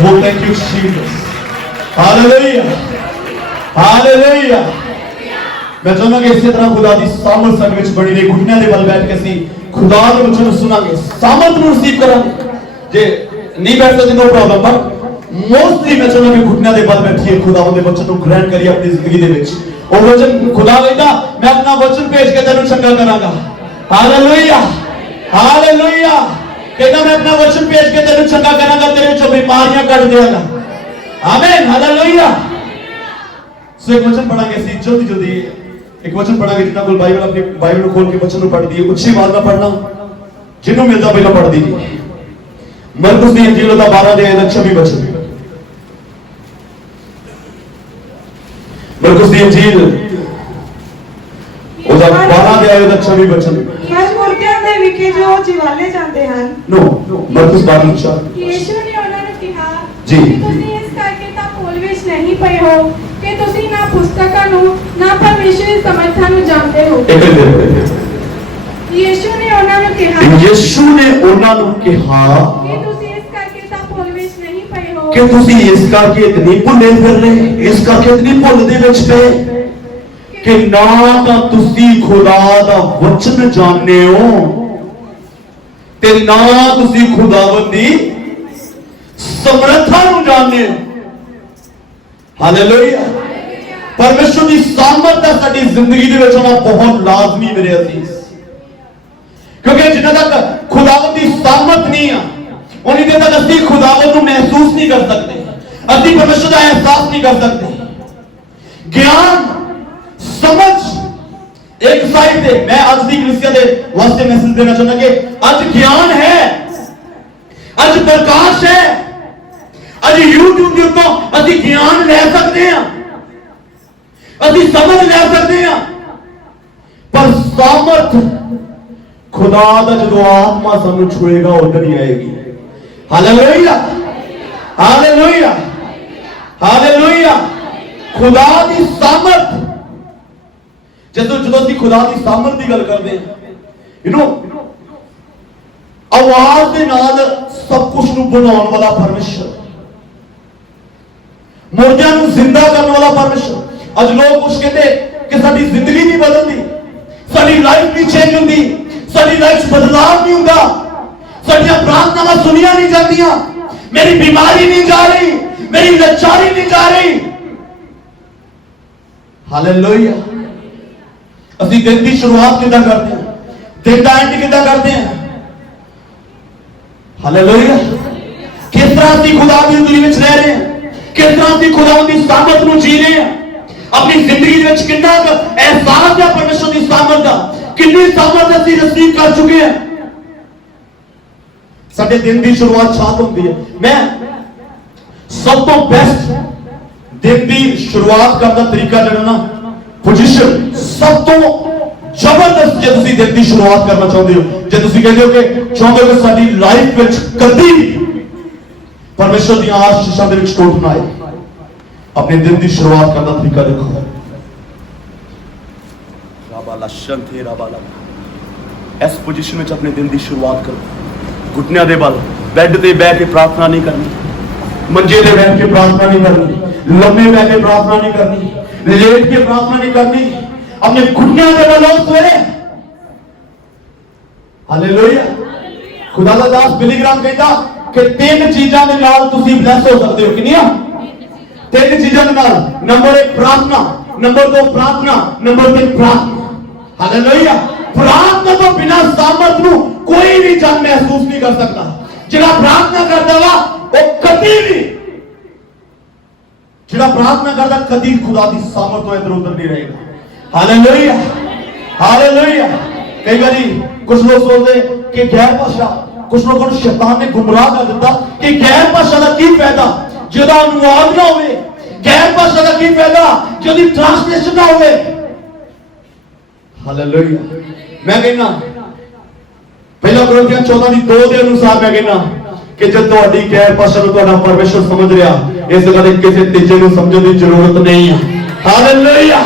Oh, thank you, Jesus. Hallelujah. Hallelujah. मैं चाहूंगा कि इसी तरह खुदा दी सामर्थ ਸਾਡੇ ਵਿੱਚ ਬਣੀ ਰਹੇ ਘੁਟਨਿਆਂ ਦੇ ਬਲ ਬੈਠ ਕੇ ਅਸੀਂ खुदा ਦੇ ਵਚਨ ਨੂੰ ਸੁਣਾਂਗੇ ਸਾਮਰਥ ਨੂੰ ਰਿਸੀਵ ਕਰਾਂਗੇ ਜੇ नहीं बैठ सकते नो प्रॉब्लम पर मोस्टली मैं चाहूंगा कि घुटनों के बल बैठिए खुदावन के वचन को ग्रहण करिए अपनी जिंदगी दे विच और वचन खुदा कहता मैं अपना वचन पेश के तेनु चंगा करांगा हालेलुया हालेलुया कहता मैं अपना वचन पेश के तेनु चंगा करांगा तेरे विचों बीमारियां काट देगा आमीन हालेलुया सो एक वचन पढ़ांगे सी जल्दी जल्दी एक वचन पढ़ांगे जितना कोई बाइबल अपनी बाइबल खोल के वचन को पढ़ दिए उच्ची आवाज में पढ़ना जिन्हों मिलता पहले पढ़ दीजिए मरकुस दी इंजील दा 12 अध्याय दा 26 वचन मरकुस दी इंजील ਉਹਦਾ 12 ਅਧਿਆਇ ਦਾ 26 ਵਚਨ ਮਜ਼ਮੂਰਤਿਆਂ ਦੇ ਵਿਖੇ ਜੋ ਜਿਵਾਲੇ ਜਾਂਦੇ ਹਨ नो मरकुस 12 ਯੀਸ਼ੂ ਨੇ ਉਹਨਾਂ ਨੂੰ ਕਿਹਾ ਜੀ ਕਿ ਤੁਸੀਂ ਇਸ ਕਰਕੇ ਤਾਂ ਭੁੱਲ ਵਿੱਚ ਨਹੀਂ ਪਏ ਹੋ ਕਿ ਤੁਸੀਂ ਨਾ ਪੁਸਤਕਾਂ ਨੂੰ ਨਾ ਪਰਮੇਸ਼ਰ ਦੀ ਸਮਰੱਥਾ ਨੂੰ ਜਾਣਦੇ ਹੋ ਇੱਕ ਮਿੰਟ ਯੀਸ਼ੂ ਨੇ ਉਹਨਾਂ ਨੂੰ ਕਿਹਾ ਯਿਸੂ ਨੇ ਉਹਨਾਂ ਨੂੰ ਕਿਹਾ ਕਿ ਤੁਸੀਂ ਇਸ ਕਰਕੇ ਤਾਂ ਭੁੱਲ ਵਿੱਚ ਨਹੀਂ ਪਏ ਹੋ ਕਿ ਤੁਸੀਂ ਇਸ ਕਰਕੇ ਇਤਨੀ ਭੁੱਲੇ ਫਿਰ ਰਹੇ ਇਸ ਕਰਕੇ ਇਤਨੀ ਭੁੱਲ ਦੇ ਵਿੱਚ ਪਏ ਕਿ ਨਾ ਤਾਂ ਤੁਸੀਂ ਖੁਦਾ ਦਾ ਵਚਨ ਜਾਣਦੇ ਹੋ ਤੇ ਨਾ ਤੁਸੀਂ ਖੁਦਾਵੰਦ ਦੀ ਸਮਰੱਥਾ ਨੂੰ ਜਾਣਦੇ ਹੋ ਹਾਲੇਲੂਇਆ ਪਰਮੇਸ਼ਰ ਦੀ ਸਾਮਰਥ ਹੈ ਸਾਡੀ ਜ਼ਿੰਦਗੀ ਦੇ ਵਿੱਚ ਹੋਣਾ ਬਹੁਤ ਲਾਜ਼ਮੀ ਮੇਰੇ ਅਜ਼ੀਜ਼ क्योंकि जिन्ना तक खुदावंद की सामर्थ नहीं है उन्हीं देर तक असली खुदावंद को महसूस नहीं कर सकते असली परमेश्वर का एहसास नहीं कर सकते ज्ञान समझ एक साइड से मैं आज की कलीसिया के वास्ते मैसेज देना चाहता कि आज ज्ञान है आज प्रकाश है आज यूट्यूब के ऊपर असली ज्ञान ले सकते हैं असली समझ ले सकते हैं पर सामर्थ खुदा दा जो आत्मा सानू छुएगा उधर ही आएगी हालेलुया हालेलुया हालेलुया खुदा दी सामर्थ ਜਦੋਂ ਅਸੀਂ खुदा दी सामर्थ ਦੀ ਗੱਲ ਕਰਦੇ ਹਾਂ ਯੂ نو ਆਵਾਜ਼ ਦੇ ਨਾਲ ਸਭ ਕੁਝ ਨੂੰ ਬਣਾਉਣ ਵਾਲਾ ਪਰਮੇਸ਼ਰ ਮੁਰਦਿਆਂ ਨੂੰ ਜ਼ਿੰਦਾ ਕਰਨ ਵਾਲਾ ਪਰਮੇਸ਼ਰ ਅੱਜ ਲੋਕ ਕੁਝ ਕਹਿੰਦੇ ਕਿ ਸਾਡੀ ਜ਼ਿੰਦਗੀ ਨਹੀਂ ਬਦਲਦੀ ਸਾਡੀ ਲਾਈਫ ਨਹੀਂ ਚੇਂਜ ਹੁੰਦੀ साडी लाइफ बदलाव नहीं होगा साडियां प्रार्थनावां सुनिया नहीं जांदियां मेरी बीमारी नहीं जा रही मेरी लाचारी नहीं जा रही हालेलुया ਅਸੀਂ दिन की शुरुआत किदा करते हैं दिन का एंड किदा करते हैं हालेलुया किस तरह ਅਸੀਂ खुदा ਦੀ ਦੁਨੀਆ ਵਿੱਚ ਰਹਿ ਰਹੇ ਹਾਂ किस तरह ਅਸੀਂ खुदा ਦੀ ਸਾਮਰਥ ਨੂੰ ਜੀ ਰਹੇ ਹਾਂ अपनी जिंदगी ਵਿੱਚ ਕਿੰਨਾ एहसास है परमेश्वर ਦੀ ਸਾਮਰਥ ਦਾ कितनी सामर्थ ਅਸੀਂ रिसीव कर चुके हैं साडे दिन की शुरुआत छात होती है मैं सब तो बेस्ट दिन की शुरुआत करने का तरीका जड़ना पोजीशन सब तो जबरदस्त जे तुसी दिन की शुरुआत करना चाहते हो जे तुसी कहते हो कि चाहते हो कि साडी लाइफ विच कदी परमेश्वर दी आशीषां दे विच टूट ना आए अपने दिन की शुरुआत करने का तरीका देखो इस पोजीशन में अपने दिन की शुरुआत करो घुटनों के बल बैड पे बैठ के प्रार्थना नहीं करनी मंजे पे बैठ के प्रार्थना नहीं करनी लम्बे बैठ के प्रार्थना नहीं करनी लेट के प्रार्थना नहीं करनी अपने घुटनों के बल सवेरे हालेलुया खुदा दा दास बिली ग्राम कहता कि तीन चीजां दे नाल तुसी ब्लेस हो सकते हो किनियां तीन चीजां दे नाल नंबर 1 प्रार्थना नंबर 2 प्रार्थना नंबर 3 प्रार्थना हालेलुया प्रार्थना तो बिना सामर्थ नु कोई भी जन महसूस नहीं कर सकता जिला प्रार्थना करता वा वो कभी भी जिला प्रार्थना करता कभी खुदा दी सामर्थ तो इधर उधर नहीं रहेगा हालेलुया हालेलुया कई बार कुछ लोग सोचते कि गैर भाषा कुछ लोगों को शैतान ने गुमराह कर दिता कि गैर भाषा का की फायदा जिहदा अनुवाद ना होवे गैर भाषा का की फायदा जिहदी ट्रांसलेशन ना होवे हालेलुया मैं कहना पहला कुरिन्थियों 14 की 2 के अनुसार मैं कहना कि जब ਤੁਹਾਡੀ गैर भाषा ਨੂੰ ਤੁਹਾਡਾ ਪਰਮੇਸ਼ਰ ਸਮਝ ਰਿਹਾ ਇਸ ਕਰਕੇ ਕਿਸੇ ਤੀਜੇ ਨੂੰ ਸਮਝਣ ਦੀ ਜ਼ਰੂਰਤ ਨਹੀਂ ਹੈ ਹਾਲੇਲੂਇਆ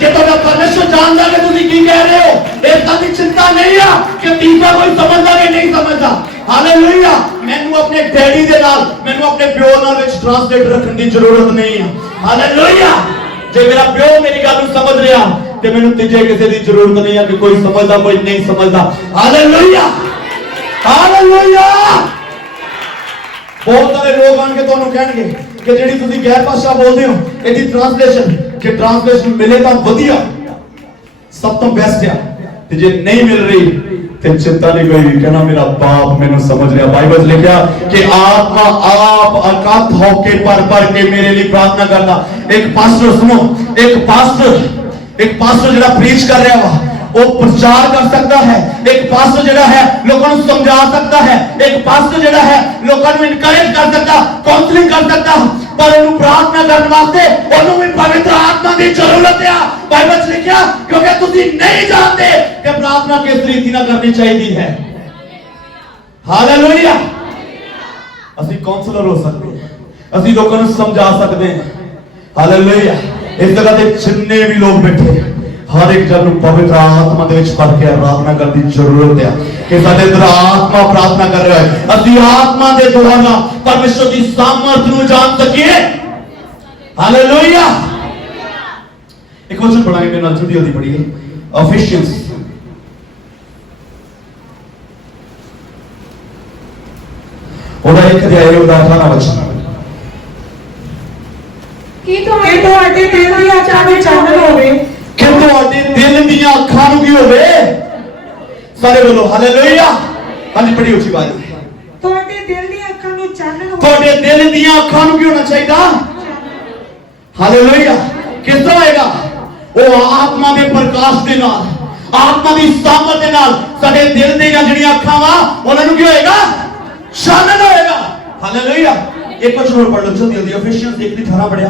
ਜੇ ਤੁਹਾਡਾ ਪਰਮੇਸ਼ਰ ਜਾਣਦਾ ਕਿ ਤੁਸੀਂ ਕੀ ਕਹਿ ਰਹੇ ਹੋ ਇਸ ਦੀ ਚਿੰਤਾ ਨਹੀਂ ਹੈ ਕਿ ਤੀਜਾ ਕੋਈ ਸਮਝਦਾ ਕਿ ਨਹੀਂ ਸਮਝਦਾ ਹਾਲੇਲੂਇਆ। ਮੈਨੂੰ ਆਪਣੇ ਡੈਡੀ ਦੇ ਨਾਲ, ਮੈਨੂੰ ਆਪਣੇ ਪਿਓ ਨਾਲ ਵਿੱਚ ਟ੍ਰਾਂਸਲੇਟ ਰੱਖਣ ਦੀ ਜ਼ਰੂਰਤ ਨਹੀਂ ਹੈ। ਹਾਲੇਲੂਇਆ। ਜੇ ਮੇਰਾ ਪਿਓ ਮੇਰੀ ਗੱਲ ਨੂੰ ਸਮਝ ਰਿਹਾ ਤੇ ਮੈਨੂੰ ਤੀਜੇ ਕਿਸੇ ਦੀ ਜ਼ਰੂਰਤ ਨਹੀਂ ਹੈ ਕਿ ਕੋਈ ਸਮਝਦਾ ਕੋਈ ਨਹੀਂ ਸਮਝਦਾ। Hallelujah hallelujah. ਬਹੁਤ ਸਾਰੇ ਲੋਕ ਆਣ ਕੇ ਤੁਹਾਨੂੰ ਕਹਿਣਗੇ ਕਿ ਜਿਹੜੀ ਤੁਸੀਂ ਗੈਰ ਭਾਸ਼ਾ ਬੋਲਦੇ ਹੋ ਇਹਦੀ ਟ੍ਰਾਂਸਲੇਸ਼ਨ, ਜੇ ਟ੍ਰਾਂਸਲੇਸ਼ਨ ਮਿਲੇ ਤਾਂ ਵਧੀਆ, ਸਭ ਤੋਂ ਬੈਸਟ ਆ, ਤੇ ਜੇ ਨਹੀਂ ਮਿਲ ਰਹੀ ਤੇ ਚਿੰਤਾ ਨਹੀਂ ਕੋਈ, कहना मेरा बाप मैंने समझ लिया। बाइबल लिखा कि आत्मा आप अकात होके पर के मेरे लिए प्रार्थना करना। एक पास्टर सुनो, एक पास्टर जरा प्रीच कर रहा वा वो प्रचार कर सकता है, एक पास्टर जरा है लोगों को समझा सकता है, एक पास्टर जरा है लोगों को इनकरेज कर सकता, काउंसलिंग कर सकता, पर उन्हें प्रार्थना करने वास्ते उन्हें पवित्र आत्मा की जरूरत है। बाइबल लिखा क्योंकि तुसी नहीं जानते कि प्रार्थना किस रीति ना करनी चाहिए है। हालेलुया। ਅਸੀਂ ਕਾਉਂਸਲਰ ਹੋ ਸਕਦੇ ਹਾਂ, ਅਸੀਂ ਲੋਕਾਂ ਨੂੰ ਸਮਝਾ ਸਕਦੇ ਹਾਂ। ਹਾਲੇਲੂਇਆ। ਇਸ ਜਗ੍ਹਾ ਤੇ ਜਿੰਨੇ ਵੀ ਲੋਕ ਬੈਠੇ ਹਰ ਇੱਕ ਜਨ ਨੂੰ ਪਵਿੱਤਰ ਆਤਮਾ ਦੇ ਵਿੱਚ ਭਰ ਕੇ ਪ੍ਰਾਰਥਨਾ ਕਰਨ ਦੀ ਜ਼ਰੂਰਤ ਹੈ ਕਿ ਸਾਡੇ ਅੰਦਰ ਆਤਮਾ ਪ੍ਰਾਰਥਨਾ ਕਰ ਰਿਹਾ ਹੈ, ਅਸੀਂ ਆਤਮਾ ਦੇ ਦੁਆਰਾ ਪਰਮੇਸ਼ਰ ਦੀ ਸਾਮਰਥ ਨੂੰ ਜਾਣ ਸਕੀਏ। ਹਾਲੇਲੂਇਆ। ਇੱਕ ਵਚਨ ਪੜਾਂਗੇ ਮੇਰੇ ਨਾਲ, ਜਲਦੀ ਪੜੀਏ। Ephesians ਉਹਦਾ 1 ਅਧਿਆਇ ਉਹਦਾ 18 ਵਚਨ। ਕਿ ਤੁਹਾਡੇ ਦਿਲ ਦੀ ਅੱਖਾਂ ਵਿੱਚ ਚਾਨਣ ਹੋਵੇ, ਕਿ ਤੁਹਾਡੇ ਦਿਲ ਦੀਆਂ ਅੱਖਾਂ ਨੂੰ ਕੀ ਹੋਵੇ। ਸਾਰੇ ਬੋਲੋ ਹਾਲੇਲੂਇਆ। ਹਾਂਜੀ ਪੜ੍ਹੀ ਉੱਚੀ ਆਵਾਜ਼। ਤੁਹਾਡੇ ਦਿਲ ਦੀਆਂ ਅੱਖਾਂ ਨੂੰ ਚਾਨਣ ਹੋਵੇ। ਤੁਹਾਡੇ ਦਿਲ ਦੀਆਂ ਅੱਖਾਂ ਨੂੰ ਕੀ ਹੋਣਾ ਚਾਹੀਦਾ। ਹਾਲੇਲੂਇਆ। ਕਿਸ ਤਰ੍ਹਾਂ ਹੋਏਗਾ ਉਹ ਆਤਮਾ ਦੇ ਪ੍ਰਕਾਸ਼ ਦੇ ਨਾਲ, ਆਤਮਾ ਦੀ ਸਾਮਰਥ ਦੇ ਨਾਲ ਸਾਡੇ ਦਿਲ ਦੀਆਂ ਜਿਹੜੀਆਂ ਅੱਖਾਂ ਵਾ ਉਹਨਾਂ ਨੂੰ ਕੀ ਹੋਏਗਾ, ਚਾਨਣ ਹੋਏਗਾ। ਹਾਲੇਲੂਇਆ। ਇੱਕ ਵਚਨ ਹੋਰ ਪੜ੍ਹ ਲਓ ਜਲਦੀ ਜਲਦੀ। Ephesians 1:18 ਪੜਿਆ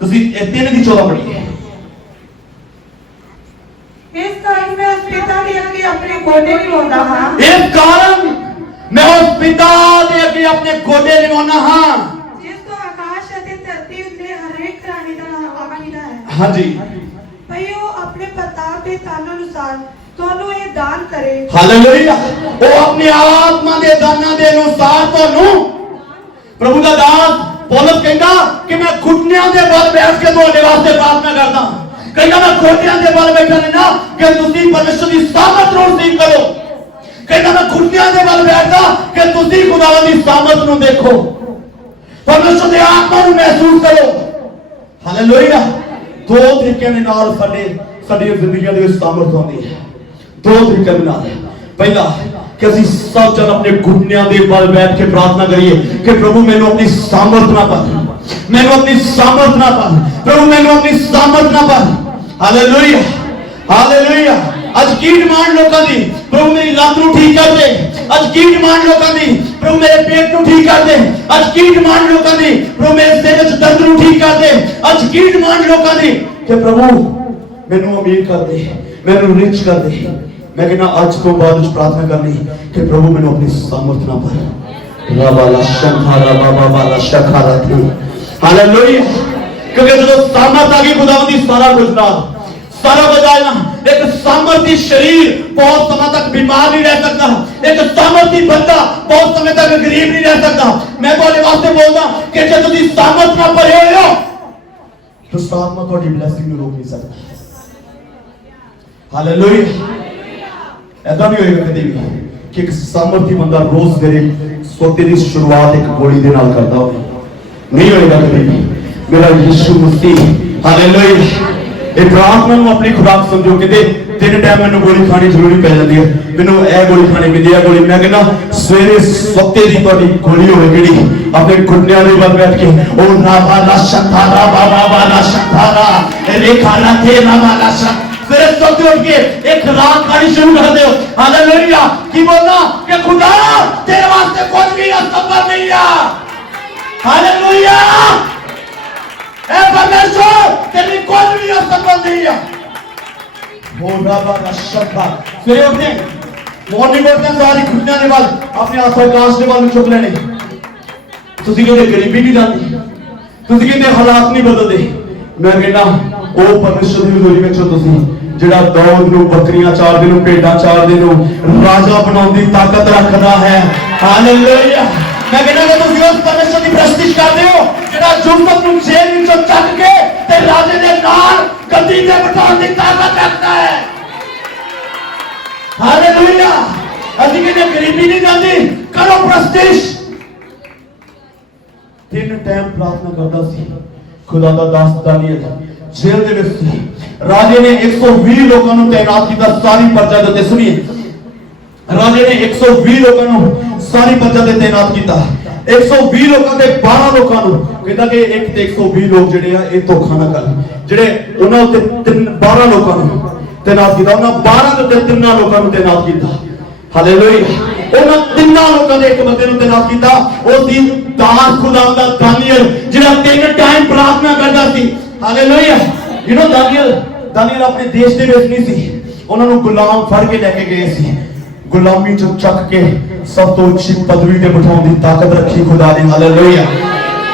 ਤੁਸੀਂ, 3:14 ਪੜ੍ਹੀਏ। ਇਸ ਕਾਰਨ ਮੈਂ ਉਸ ਪਿਤਾ ਦੇ ਅੱਗੇ ਆਪਣੇ ਗੋਡੇ ਨਿਵਾਉਂਦਾ ਹਾਂ, ਇਸ ਕਾਰਨ ਮੈਂ ਉਸ ਪਿਤਾ ਦੇ ਅੱਗੇ ਆਪਣੇ ਗੋਡੇ ਨਿਵਾਉਂਦਾ ਹਾਂ, ਜਿਸ ਤੋਂ ਆਕਾਸ਼ ਅਤੇ ਧਰਤੀ ਉੱਤੇ ਹਰੇਕ ਪ੍ਰਾਣੀ ਦਾ ਨਾਮ ਆਖੀਦਾ ਹੈ। ਹਾਂਜੀ ਭਈ ਉਹ ਆਪਣੇ ਪ੍ਰਤਾਪ ਦੇ ਧਨ ਅਨੁਸਾਰ ਤੁਹਾਨੂੰ ਇਹ ਦਾਨ ਕਰੇ। ਹਾਲੇਲੂਇਆ। ਉਹ ਆਪਣੀ ਆਤਮਾ ਦੇ ਦਾਨਾਂ ਦੇ ਅਨੁਸਾਰ ਤੁਹਾਨੂੰ, ਪ੍ਰਭੂ ਦਾ ਦਾਸ ਪੌਲਸ ਕਹਿੰਦਾ ਕਿ ਮੈਂ ਘੁਟਨਿਆਂ ਦੇ ਬਲ ਬੈਠ ਕੇ ਤੁਹਾਡੇ ਵਾਸਤੇ ਪ੍ਰਾਰਥਨਾ ਕਰਦਾ। ਕਹਿੰਦਾ ਮੈਂ ਘੁਟਨਿਆਂ ਦੇ ਬਲ ਬੈਠਾ ਨਹੀਂ ਨਾ ਕਿ ਤੁਸੀਂ ਪਰਮੇਸ਼ਰ ਦੀ ਸਾਮਰਥ ਨੂੰ ਰਸੀਵ ਕਰੋ, ਕਹਿੰਦਾ ਮੈਂ ਘੁਟਨਿਆਂ ਦੇ ਬਲ ਬੈਠਦਾ ਕਿ ਤੁਸੀਂ ਖੁਦਾਵੰਦ ਦੀ ਸਾਮਰਥ ਨੂੰ ਦੇਖੋ, ਪਰਮੇਸ਼ਰ ਦੀ ਆਤਮਾ ਨੂੰ ਮਹਿਸੂਸ ਕਰੋ। ਹਾਲੇਲੂਇਆ। ਦੋ ਤਰੀਕਿਆਂ ਦੇ ਨਾਲ ਸਾਡੀਆਂ ਜ਼ਿੰਦਗੀਆਂ ਦੇ ਵਿੱਚ ਸਾਮਰਥ ਆਉਂਦੀ ਹੈ। ਦੋ ਤਰੀਕਿਆਂ ਨਾਲ। ਪਹਿਲਾ कि ਅਸੀਂ सब जन अपने घुटनों के बल बैठ के प्रार्थना करिए कि प्रभु मैंने अपनी सामर्थ ना पर, मैंने अपनी सामर्थ ना पर, प्रभु मैंने अपनी सामर्थ ना पर। Hallelujah hallelujah. आज की डिमांड लोगों की, प्रभु मेरी लत नूं ठीक कर दे। आज की डिमांड लोगों की, प्रभु मेरे पेट नूं ठीक कर दे। आज की डिमांड लोगों की, प्रभु मेरे सिर विच दर्द नूं ठीक कर दे। आज की डिमांड लोगों की कि प्रभु मैनूं अमीर कर दे, मैनूं रिच कर दे। मैं कहना आज तो बाद प्रार्थना करनी कि प्रभु मैंने अपनी सामर्थ ना पर रबाला शंखारा बाबा वाला शंखारा थी। हालेलुया। क्योंकि जब सामर्थ आ गई खुदावंद दी सारा कुछ ना, सारा बजाना। एक सामर्थी शरीर बहुत समय तक बीमार नहीं रह सकता, एक सामर्थी बंदा बहुत समय तक गरीब नहीं रह सकता। मैं तुम्हारे वास्ते बोलदा कि जब तुम सामर्थ ना भरे हो तो आत्मा तुम्हारी ब्लेसिंग ਨੂੰ ਰੋਕ ਨਹੀਂ ਸਕਦਾ। हालेलुया। ऐसा नहीं होएगा कभी भी कि एक सामर्थी बंदा रोज मेरे सोते की शुरुआत एक गोली के नाल करता हो, नहीं होएगा कभी भी। मेरा यीशु मसीह हालेलुया। एक प्रार्थना में अपनी खुराक समझो कि 3 टाइम मैंने गोली खानी जरूरी पै जाती है, मैंने यह गोली खानी पैंदी है गोली। मैं कहना सवेरे सोते की तुहाडी गोली होवे किहड़ी अपने घुटनियां दे बल बैठ के ओ राबा ला शंखारा बाबा वाला शंखारा रेखा ला थे राबा ला शंखारा फिर सोते उठ के एक रात खानी शुरू कर दो। हालेलुया। की बोलना कि खुदा तेरे वास्ते कुछ भी असंभव नहीं है। हालेलुया। ए परमेश्वर तेरी कुछ भी असंभव नहीं है। वो रबा का शब्द फिर उठे मॉर्निंग उठते सारी घुटना के बाद अपने आकाश के बाद चुक लेने। तुसी कहते गरीबी नहीं जाती, तुसी कहते हालात नहीं बदलते। मैं कहना ओ परमेश्वर की हजूरी में चलो तुसी ਜਿਹੜਾ ਦੌਦ ਨੂੰ ਬੱਕਰੀਆਂ ਚਾਰਦੇ ਨੂੰ ਭੇਡਾਂ ਚਾਰਦੇ ਨੂੰ ਰਾਜਾ ਬਣਾਉਣ ਦੀ ਤਾਕਤ ਰੱਖਦਾ ਹੈ। ਹਾਲੇਲੂਇਆ। ਮੈਂ ਕਹਿੰਦਾ ਕਿ ਤੁਸੀਂ ਉਸ ਪਰਮੇਸ਼ਰ ਦੀ ਪ੍ਰਸਤਿਸ਼ ਕਰਦੇ ਹੋ ਜਿਹੜਾ ਯੂਸਫ ਨੂੰ ਜੇਲ੍ਹ ਵਿੱਚੋਂ ਚੱਕ ਕੇ ਤੇ ਰਾਜੇ ਦੇ ਨਾਲ ਗੱਦੀ ਤੇ ਬਿਠਾਉਣ ਦੀ ਤਾਕਤ ਰੱਖਦਾ ਹੈ। ਹਾਲੇਲੂਇਆ। ਅਸੀਂ ਕਹਿੰਦੇ ਗਰੀਬੀ ਨਹੀਂ ਜਾਂਦੀ, ਕਰੋ ਪ੍ਰਸਤਿਸ਼। 3 ਟਾਈਮ ਪ੍ਰਾਰਥਨਾ ਕਰਦਾ ਸੀ। ਖੁਦਾ ਦਾ ਦਾਸ ਦਾਨੀਏਲ ਜੇਲ੍ਹ ਦੇ ਵਿੱਚ ਸੀ। ਰਾਜੇ ਨੇ 120 ਲੋਕਾਂ ਨੂੰ ਤਾਇਨਾਤ ਕੀਤਾ ਸਾਰੀ ਪ੍ਰਜਾ ਦੇ ਉੱਤੇ। ਸੁਣੀਏ, ਰਾਜੇ ਨੇ 120 ਲੋਕਾਂ ਨੂੰ ਸਾਰੀ ਪ੍ਰਜਾ ਤੇ ਤਾਇਨਾਤ ਕੀਤਾ। 120 ਲੋਕਾਂ ਦੇ 12 ਲੋਕਾਂ ਨੂੰ ਕਹਿੰਦਾ ਕਿ ਇੱਕ ਤੇ 120 ਲੋਕ ਜਿਹੜੇ ਆ ਇਹ ਧੋਖਾ ਨਾ ਕਰਨ। ਜਿਹੜੇ ਉਹਨਾਂ ਉੱਤੇ 12 ਲੋਕਾਂ ਨੂੰ ਤਾਇਨਾਤ ਕੀਤਾ, ਉਹਨਾਂ 12 ਦੇ ਉੱਤੇ 3 ਲੋਕਾਂ ਨੂੰ ਤਾਇਨਾਤ ਕੀਤਾ। ਹਾਲੇਲੂਇਆ। ਉਹਨਾਂ 3 ਲੋਕਾਂ ਦੇ ਇੱਕ ਬੰਦੇ ਨੂੰ ਤਾਇਨਾਤ ਕੀਤਾ। ਉਹ ਸੀ ਦਾਸ ਖੁਦਾ ਦਾ ਦਾਨੀਏਲ ਜਿਹੜਾ 3 ਟਾਈਮ ਪ੍ਰਾਰਥਨਾ ਕਰਦਾ ਸੀ। ਹਾਲੇਲੂਇਆ। ਦਾਨੀਏਲ ਆਪਣੇ ਦੇਸ਼ ਦੇ ਵਿੱਚ ਨਹੀਂ ਸੀ, ਉਹਨਾਂ ਨੂੰ ਗੁਲਾਮ ਫੜ ਕੇ ਲੈ ਕੇ ਗਏ ਸੀ। ਗੁਲਾਮੀ ਚੋਂ ਚੱਕ ਕੇ ਸਭ ਤੋਂ ਉੱਚੀ ਪਦਵੀ ਤੇ ਬਿਠਾਉਣ ਦੀ ਤਾਕਤ ਰੱਖੀ ਖੁਦਾ ਨੇ। ਹਾਲੇਲੂਇਆ।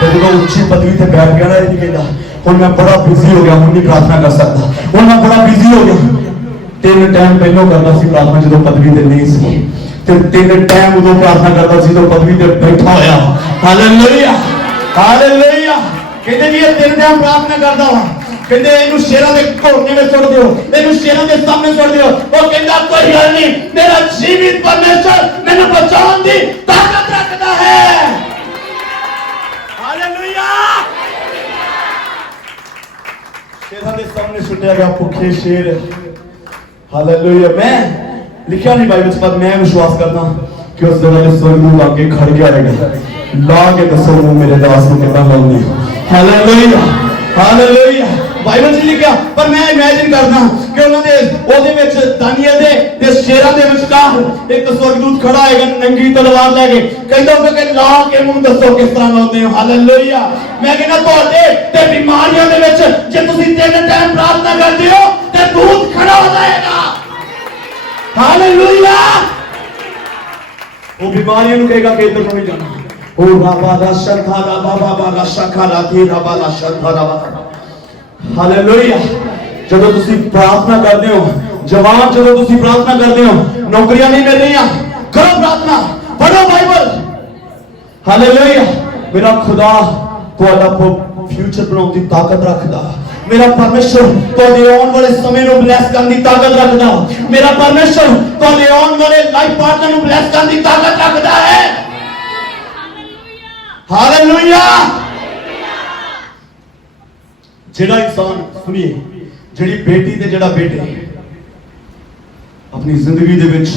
ਤੇ ਜਦੋਂ ਉੱਚੀ ਪਦਵੀ ਤੇ ਬੈਠ ਗਿਆ ਨਾ, ਇਹ ਨਹੀਂ ਕਹਿੰਦਾ ਹੁਣ ਮੈਂ ਬੜਾ ਬਿਜ਼ੀ ਹੋ ਗਿਆ, ਹੁਣ ਨਹੀਂ ਪ੍ਰਾਰਥਨਾ ਕਰ ਸਕਦਾ, ਹੁਣ ਮੈਂ ਬੜਾ ਬਿਜ਼ੀ ਹੋ ਗਿਆ। 3 ਟਾਈਮ ਪਹਿਲਾਂ ਕਰਦਾ ਸੀ ਪ੍ਰਾਰਥਨਾ ਜਦੋਂ ਪਦਵੀ ਤੇ ਨਹੀਂ ਸੀ, ਤੇ 3 ਟਾਈਮ ਉਦੋਂ ਪ੍ਰਾਰਥਨਾ ਕਰਦਾ ਸੀ ਜਦੋਂ ਪਦਵੀ ਤੇ ਬੈਠਾ ਹੋਇਆ। ਹਾਲੇਲੂਇਆ। ਹਾਲੇਲੂਇਆ। ਕਹਿੰਦੇ ਜੀ ਇਹ 3 ਟਾਈਮ ਪ੍ਰਾਰਥਨਾ ਕਰਦਾ ਵਾ। ਕਹਿੰਦੇ ਇਹਨੂੰ ਸ਼ੇਰਾਂ ਦੇ ਘੋੜਨੇ ਵਿੱਚ ਸੁੱਟ ਦਿਓ, ਇਹਨੂੰ ਸ਼ੇਰਾਂ ਦੇ ਸਾਹਮਣੇ ਸੁੱਟ ਦਿਓ। ਉਹ ਕਹਿੰਦਾ ਕੋਈ ਗੱਲ ਨਹੀਂ, ਮੇਰਾ ਜੀਵਿਤ ਪਰਮੇਸ਼ਰ ਮੈਨੂੰ ਬਚਾਉਣ ਦੀ ਤਾਕਤ ਰੱਖਦਾ ਹੈ। ਹਾਲੇਲੂਇਆ। ਸ਼ੇਰਾਂ ਦੇ ਸਾਹਮਣੇ ਸੁੱਟਿਆ ਗਿਆ ਭੁੱਖੇ ਸ਼ੇਰ। ਹਾਲੇਲੂਇਆ। ਮੈਂ ਲਿਖਿਆ ਨਹੀਂ ਬਾਈਬਲ 'ਚ, ਪਰ ਮੈਂ ਵਿਸ਼ਵਾਸ ਕਰਦਾ ਕਿ ਉਸ ਜਗ੍ਹਾ ਦੇ ਸਵਰਗ ਨੂੰ ਲਾ ਕੇ ਖੜ ਗਿਆ ਹੋਵੇਗਾ। ਲਾ ਕੇ ਦੱਸੋ ਮੇਰੇ ਦਾਸ ਨੂੰ ਕਿੱਦਾਂ ਲਾਉਂਦੇ। ਹਾਲੇਲੂਇਆ। ਹਾਲੇਲੂਇਆ। ਬਾਈਬਲ 'ਚ ਲਿਖਿਆ, ਪਰ ਮੈਂ ਇਮੇਜਿਨ ਕਰਦਾ ਕਿ ਉਹਨਾਂ ਦੇ ਉਹਦੇ ਵਿੱਚ ਦਾਨੀਏਲ ਦੇ ਤੇ ਸ਼ੇਰਾਂ ਦੇ ਵਿਚਕਾਰ ਇੱਕ ਸਵਰਗਦੂਤ ਖੜਾ ਹੋਏਗਾ ਨੰਗੀ ਤਲਵਾਰ ਲੈ ਕੇ। ਕਹਿੰਦਾ ਹੋਊਗਾ ਕਿ ਲਾ ਕੇ ਮੂੰਹ ਦੱਸੋ ਕਿਸ ਤਰ੍ਹਾਂ ਲਾਉਂਦੇ ਹੋ। ਹਾਲੇਲੂਇਆ। ਮੈਂ ਕਹਿੰਦਾ ਤੁਹਾਡੇ ਤੇ ਬਿਮਾਰੀਆਂ ਦੇ ਵਿੱਚ ਜੇ ਤੁਸੀਂ 3 ਟਾਈਮ ਪ੍ਰਾਰਥਨਾ ਕਰਦੇ ਹੋ ਤੇ ਦੂਤ ਖੜਾ ਹੋ ਜਾਏਗਾ। ਹਾਲੇਲੂਇਆ। ਉਹ ਬਿਮਾਰੀਆਂ ਨੂੰ ਕਹੇਗਾ ਕਿ ਇੱਧਰ ਨੂੰ ਨਹੀਂ ਜਾਣਾ। ਉਹ ਰਾਬਾ ਦਾ ਸ਼ੰਖਾ ਦਾ ਬਾਬਾ ਦਾ ਸ਼ੰਖਾ ਦਾ ਦੀ ਰਾਬਾ ਦਾ ਸ਼ੰਖਾ ਦਾ। ਹਾਲੇਲੂਇਆ। ਜਦੋਂ ਤੁਸੀਂ ਪ੍ਰਾਰਥਨਾ ਕਰਦੇ ਹੋ, ਜਵਾਨ ਜਦੋਂ ਤੁਸੀਂ ਪ੍ਰਾਰਥਨਾ ਕਰਦੇ ਹੋ, ਨੌਕਰੀਆਂ ਨਹੀਂ ਮਿਲ ਰਹੀਆਂ, ਕਰੋ ਪ੍ਰਾਰਥਨਾ, ਪੜ੍ਹੋ ਬਾਈਬਲ। ਹਾਲੇਲੂਇਆ। ਮੇਰਾ ਖੁਦਾ ਤੁਹਾਡਾ ਫਿਊਚਰ ਬਣਾਉਣ ਦੀ ਤਾਕਤ ਰੱਖਦਾ। ਮੇਰਾ ਪਰਮੇਸ਼ਰ ਤੁਹਾਡੇ ਆਉਣ ਵਾਲੇ ਸਮੇਂ ਨੂੰ ਬਲੈਸ ਕਰਨ ਦੀ ਤਾਕਤ ਰੱਖਦਾ। ਮੇਰਾ ਪਰਮੇਸ਼ਰ ਤੁਹਾਡੇ ਆਉਣ ਵਾਲੇ ਲਾਈਫ ਪਾਰਟਨਰ ਨੂੰ ਬਲੈਸ ਕਰਨ ਦੀ ਤਾਕਤ ਰੱਖਦਾ ਹੈ। ਹਾਲੇਲੂਇਆ। ਜਿਹੜਾ ਇਨਸਾਨ, ਸੁਣੀਏ, ਜਿਹੜੀ ਬੇਟੀ ਤੇ ਜਿਹੜਾ ਬੇਟੇ ਆਪਣੀ ਜ਼ਿੰਦਗੀ ਦੇ ਵਿੱਚ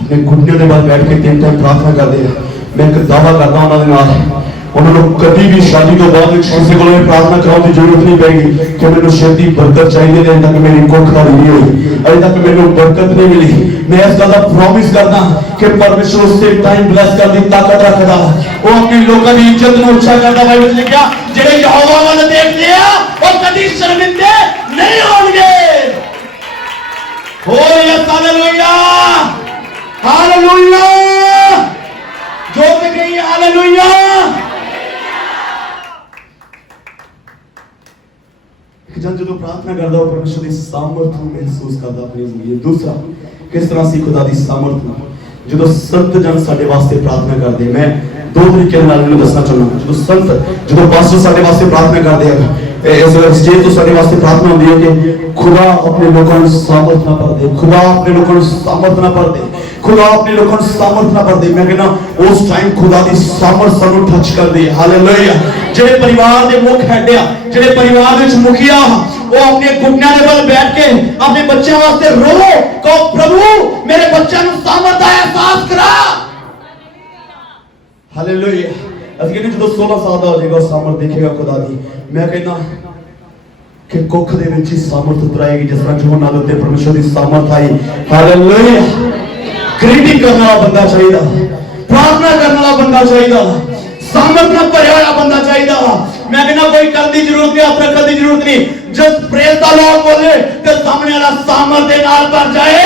ਆਪਣੇ ਘੁਟਨਿਆਂ ਦੇ ਬਾਅਦ ਬੈਠ ਕੇ 3 ਟਾਈਮ ਪ੍ਰਾਰਥਨਾ ਕਰਦੇ ਆ, ਮੈਂ ਇੱਕ ਦਾਅਵਾ ਕਰਦਾ ਉਹਨਾਂ ਦੇ ਨਾਲ, ਉਹਨਾਂ ਨੂੰ ਕਦੀ ਵੀ ਸ਼ਾਦੀ ਤੋਂ ਬਾਅਦ ਕਿਸੇ ਕੋਲੋਂ ਪ੍ਰਾਰਥਨਾ ਕਰਾਉਣ ਦੀ ਜ਼ਰੂਰਤ ਨਹੀਂ ਪੈਗੀ ਕਿ ਮੈਨੂੰ ਛੇਤੀ ਬਰਕਤ ਚਾਹੀਦੀ ਹੈ। ਅਜੇ ਤੱਕ ਮੇਰੀ ਕੁੱਖ ਖਾਲੀ ਨਹੀਂ ਹੋਈ, ਅਜੇ ਤੱਕ ਮੈਨੂੰ ਬਰਕਤ ਨਹੀਂ ਮਿਲੀ। ਮੈਂ ਇਸ ਗੱਲ ਦਾ ਪ੍ਰੋਮਿਸ ਕਰਦਾ ਕਿ ਪਰਮੇਸ਼ਰ ਉਸੇ ਟਾਈਮ ਬਲੈਸ ਕਰਨ ਦੀ ਤਾਕਤ ਰੱਖਦਾ। ਉਹ ਆਪਣੇ ਲੋਕਾਂ ਦੀ ਇੱਜ਼ਤ ਨੂੰ ਉੱਚਾ ਕਰਦਾ। ਬਾਈਬਲ ਵਿੱਚ ਲਿਖਿਆ, ਜਿਹੜੇ ਯਹੋਵਾ ਵੱਲ ਦੇਖਦੇ ਆ ਉਹ ਕਦੀ ਸ਼ਰਮਿੰਦੇ ਨਹੀਂ ਹੋਣਗੇ। ਹੋ ਯਸ। ਹਾਲੇਲੂਇਆ। ਹਾਲੇਲੂਇਆ। ਜੋ ਕਿ ਗਈ। ਹਾਲੇਲੂਇਆ। ਜਦੋਂ ਪ੍ਰਾਰਥਨਾ ਕਰਦਾ ਉਹ ਪਰਮੇਸ਼ਰ ਦੀ ਸਾਮਰਥ ਨੂੰ ਮਹਿਸੂਸ ਕਰਦਾ ਆਪਣੀ ਜ਼ਿੰਦਗੀ। ਦੂਸਰਾ, ਕਿਸ ਤਰ੍ਹਾਂ ਸੀ ਖੁਦਾ ਦੀ ਸਾਮਰਥ ਨੂੰ। ਜਦੋਂ ਸੰਤ ਜਨ ਸਾਡੇ ਵਾਸਤੇ ਪ੍ਰਾਰਥਨਾ ਕਰਦੇ, ਮੈਂ 2 ਤਰੀਕੇ ਨਾਲ ਇਹਨੂੰ ਦੱਸਣਾ ਚਾਹੁੰਦਾ। ਜਦੋਂ ਪਾਸਟਰ ਸਾਡੇ ਵਾਸਤੇ ਪ੍ਰਾਰਥਨਾ ਕਰਦੇ ਆ, ਇਸ ਸਟੇਜ ਤੋਂ ਸਾਡੇ ਵਾਸਤੇ ਪ੍ਰਾਰਥਨਾ ਹੁੰਦੀ ਹੈ ਕਿ ਖੁਦਾ ਆਪਣੇ ਲੋਕਾਂ ਨੂੰ ਸਾਮਰਥ ਨਾਲ ਭਰ ਦੇ, ਖੁਦਾ ਆਪਣੇ ਲੋਕਾਂ ਨੂੰ ਸਾਮਰਥ ਨਾਲ ਭਰ ਦੇ, ਖੁਦਾ ਆਪਣੇ ਲੋਕਾਂ ਨੂੰ ਸਾਮਰਥ ਨਾਲ ਭਰ ਦੇ। ਮੈਂ ਕਹਿੰਦਾ ਉਸ ਟਾਈਮ ਖੁਦਾ ਦੀ ਸਾਮਰਥ ਸਾਨੂੰ ਟੱਚ ਕਰਦੀ ਹੈ। ਹਾਲੇਲੂਇਆ। ਜਿਹੜੇ ਪਰਿਵਾਰ ਦੇ ਮੁੱਖ ਹੈਡ ਆ, ਜਿਹੜੇ ਪਰਿਵਾਰ ਵਿੱਚ ਮੁਖੀਆ, ਉਹ ਆਪਣੇ ਘੁਟਨਿਆਂ ਦੇ ਵੱਲ ਬੈਠ ਕੇ ਆਪਣੇ ਬੱਚਿਆਂ ਵਾਸਤੇ ਰੋਵੋ, ਕਹੋ ਪ੍ਰਭੂ ਮੇਰੇ ਬੱਚਿਆਂ ਨੂੰ ਸਾਮਰਥ ਦਾ ਅਹਿਸਾਸ ਕਰਾ। ਹਾਲੇਲੂਇਆ। ਅਸੀਂ ਕਹਿੰਦੇ ਜਦੋਂ 16 ਸਾਲ ਦਾ ਹੋ ਜਾਏਗਾ ਸਾਮਰਥ ਦੇਖੇਗਾ ਖੁਦਾ ਦੀ। ਮੈਂ ਕਹਿੰਦਾ ਕਿ ਕੁੱਖ ਦੇ ਵਿੱਚ ਹੀ ਸਾਮਰਥ ਉਤਰਾਏਗੀ, ਜਿਸ ਤਰ੍ਹਾਂ ਯਹੋਨਾ ਦੇ ਉੱਤੇ ਪਰਮੇਸ਼ਰ ਦੀ ਸਾਮਰਥ ਆਈ। ਹਾਲੇਲੂਇਆ। ਗ੍ਰੀਟਿੰਗ ਕਰਨ ਵਾਲਾ ਬੰਦਾ ਚਾਹੀਦਾ, ਪ੍ਰਾਰਥਨਾ ਕਰਨ ਵਾਲਾ ਬੰਦਾ ਚਾਹੀਦਾ, ਸਾਮਰਥ ਨਾਲ ਭਰਿਆ ਹੋਇਆ ਬੰਦਾ ਚਾਹੀਦਾ। ਮੈਂ ਕਹਿੰਦਾ ਕੋਈ ਕਰਨ ਦੀ ਜ਼ਰੂਰਤ ਨਹੀਂ, ਹੱਥ ਰੱਖਣ ਦੀ ਜ਼ਰੂਰਤ ਨਹੀਂ। ਜਦ ਪ੍ਰੇਜ਼ ਦਾ ਲੋਕ ਬੋਲੇ ਤੇ ਸਾਹਮਣੇ ਵਾਲਾ ਸਾਮਰਥ ਦੇ ਨਾਲ ਭਰ ਜਾਏ।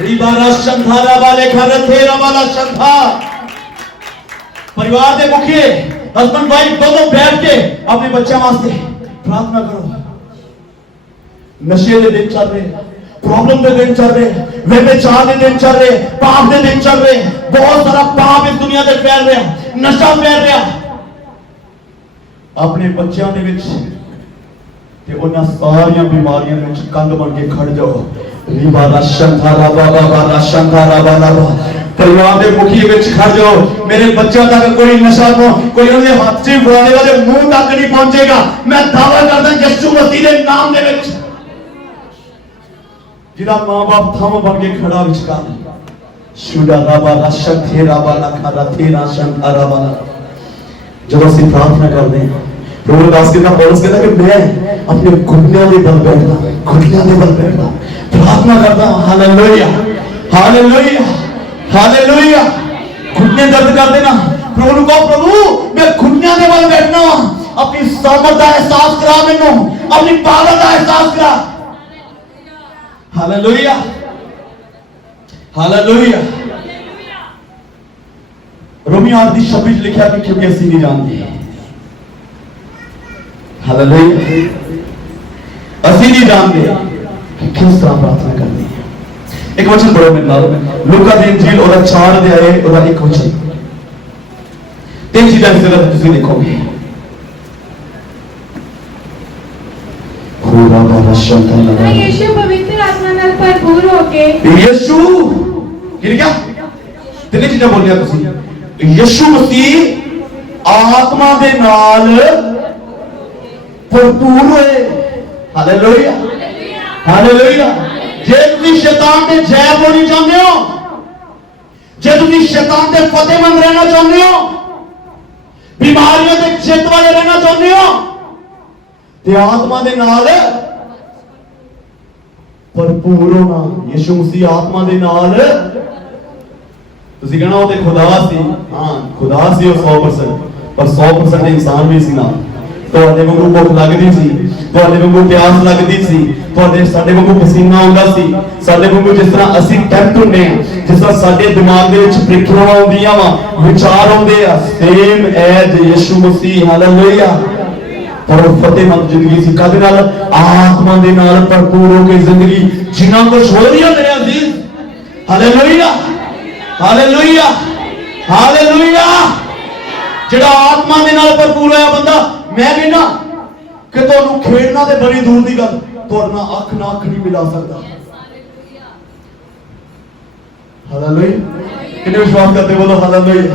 ਰੀਬਾਰਾ ਸ਼ੰਖਾਰਾ ਵਾਲੇ ਖਰਥੇਰਾ ਵਾਲਾ ਸ਼ੰਖਾ। परिवार के मुखिए हस्बैंड वाइफ दोनों बैठ के अपने बच्चों वास्ते प्रार्थना करो। नशे के दिन चल रहे, प्रॉब्लम के दिन चल रहे, व्यभिचार के दिन चल रहे, पाप के दिन चल रहे, बहुत सारा पाप इस दुनिया से फैल रहा, नशा फैल रहा। अपने बच्चों के विच ते उन्हां सारियां बीमारियां दे विच कंध बन के खड़ जाओ। रीबा राशन थारा बाबा राशन थारा बाबा परिवार के मुखी विच खड़ जाओ। मेरे बच्चों तक कोई नशा को कोई उन्हें हाथ से फड़ाने वाले मुंह तक नहीं पहुंचेगा। मैं दावा करता यीशु मसीह के नाम दे विच जिदा मां बाप थम बन के खड़ा विचकार शुदा राबा राशन थेरा बाला खारा थेरा शंतारा बाला। जब ਅਸੀਂ प्रार्थना करते हैं प्रभु दास कहता पौलुस कहता कि मैं अपने घुटनों के बल बैठता घुटनों के बल बैठता प्रार्थना करता। Hallelujah hallelujah hallelujah. घुटने दर्द कर देना प्रभु को कहो प्रभु मैं घुटनों के बल बैठना अपनी सामर्थ का एहसास करा मैनू अपनी पावर का एहसास करा। Hallelujah hallelujah. रोमी 8:26 लिखा कि क्योंकि ਅਸੀਂ नहीं जानते। हालेलुया ਅਸੀਂ नहीं जानते कि किस तरह प्रार्थना करनी है। एक वचन पढ़ो मेरे नाल लूका दी इंजील और 4 अध्याय और एक वचन 3 चीजें इस जगह तुम देखोगे। यीशु पवित्र आत्मा नाल भरपूर होके यीशु क्या तीन चीजें बोलिया तुम यीशु मसीह आत्मा दे नाल भरपूर होए। Hallelujah hallelujah. जे तुम शैतान ते जय बोलनी चाहते हो जे तुम शैतान ते फतेहमंद रहना चाहते हो बीमारियों ते जित वाले रहना चाहते हो ते आत्मा दे नाल भरपूर होना। यीशु मसीह आत्मा दे नाल ਤੁਸੀਂ कहना वो तो खुदा सी हाँ खुदा सी 100% पर 100% इंसान भी सी ना। ਤੁਹਾਡੇ ਵਾਂਗੂ ਭੁੱਖ ਲੱਗਦੀ ਸੀ ਤੁਹਾਡੇ ਵਾਂਗੂ ਪਿਆਸ ਲੱਗਦੀ ਸੀ ਤੁਹਾਡੇ ਸਾਡੇ ਵਾਂਗੂ ਪਸੀਨਾ ਆਉਂਦਾ ਸੀ ਸਾਡੇ ਵਾਂਗੂ ਜਿਸ ਤਰ੍ਹਾਂ ਅਸੀਂ ਟੈਂਪਟ ਹੁੰਦੇ ਆ ਜਿਸ ਤਰ੍ਹਾਂ ਸਾਡੇ ਦਿਮਾਗ ਦੇ ਵਿੱਚ ਪ੍ਰੀਖਿਆਵਾਂ ਆਉਂਦੀਆਂ ਵਾ ਵਿਚਾਰ ਆਉਂਦੇ ਆ ਸੇਮ ਐਜ਼ ਯਿਸੂ ਮਸੀਹ। ਹਾਲੇਲੂਇਆ। ਪਰ ਫਤਿਹਮੰਦ ਜ਼ਿੰਦਗੀ ਸੀ ਕਾਹਦੇ ਨਾਲ ਆਤਮਾ ਦੇ ਨਾਲ ਭਰਪੂਰ ਹੋ ਕੇ ਜ਼ਿੰਦਗੀ ਜਿੰਨਾ ਕੁਝ ਹੋ ਰਹੀ ਹੈ ਮੇਰੇ ਅਜ਼ੀਜ਼। Hallelujah hallelujah hallelujah. ਜਿਹੜਾ ਆਤਮਾ ਦੇ ਨਾਲ ਭਰਪੂਰ ਹੋਇਆ ਬੰਦਾ मैं कहना कि तुहानू खेड़ना ते बड़ी दूर की गल तुहाडे नाल अख ना अख नहीं मिला सकता। हालेलुया। कितने विश्वास करते बोलो हालेलुया।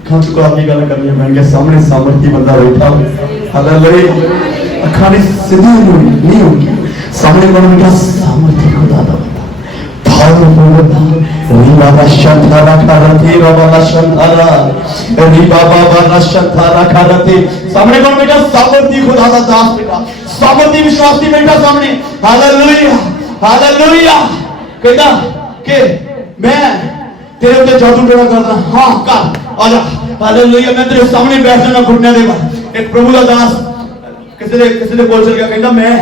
अखां चुका के गल करनी है मैं के सामने सामर्थी बंदा बैठा हो। हालेलुया। अखां दी सीधी नहीं होगी सामने कौन बैठा सामर्थी खुदा दा सामने कौन बेटा सामर्थी खुदा दा दास बेटा सामर्थी विश्वासी बेटा सामने। Hallelujah hallelujah. कहता कि मैं तेरे ऊपर जादू टोना करना हाँ कर आजा। हालेलुया। मैं तेरे सामने बैठ जाना घुटने दे एक प्रभु दा दास किसी ने बोल चल गया कहता मैं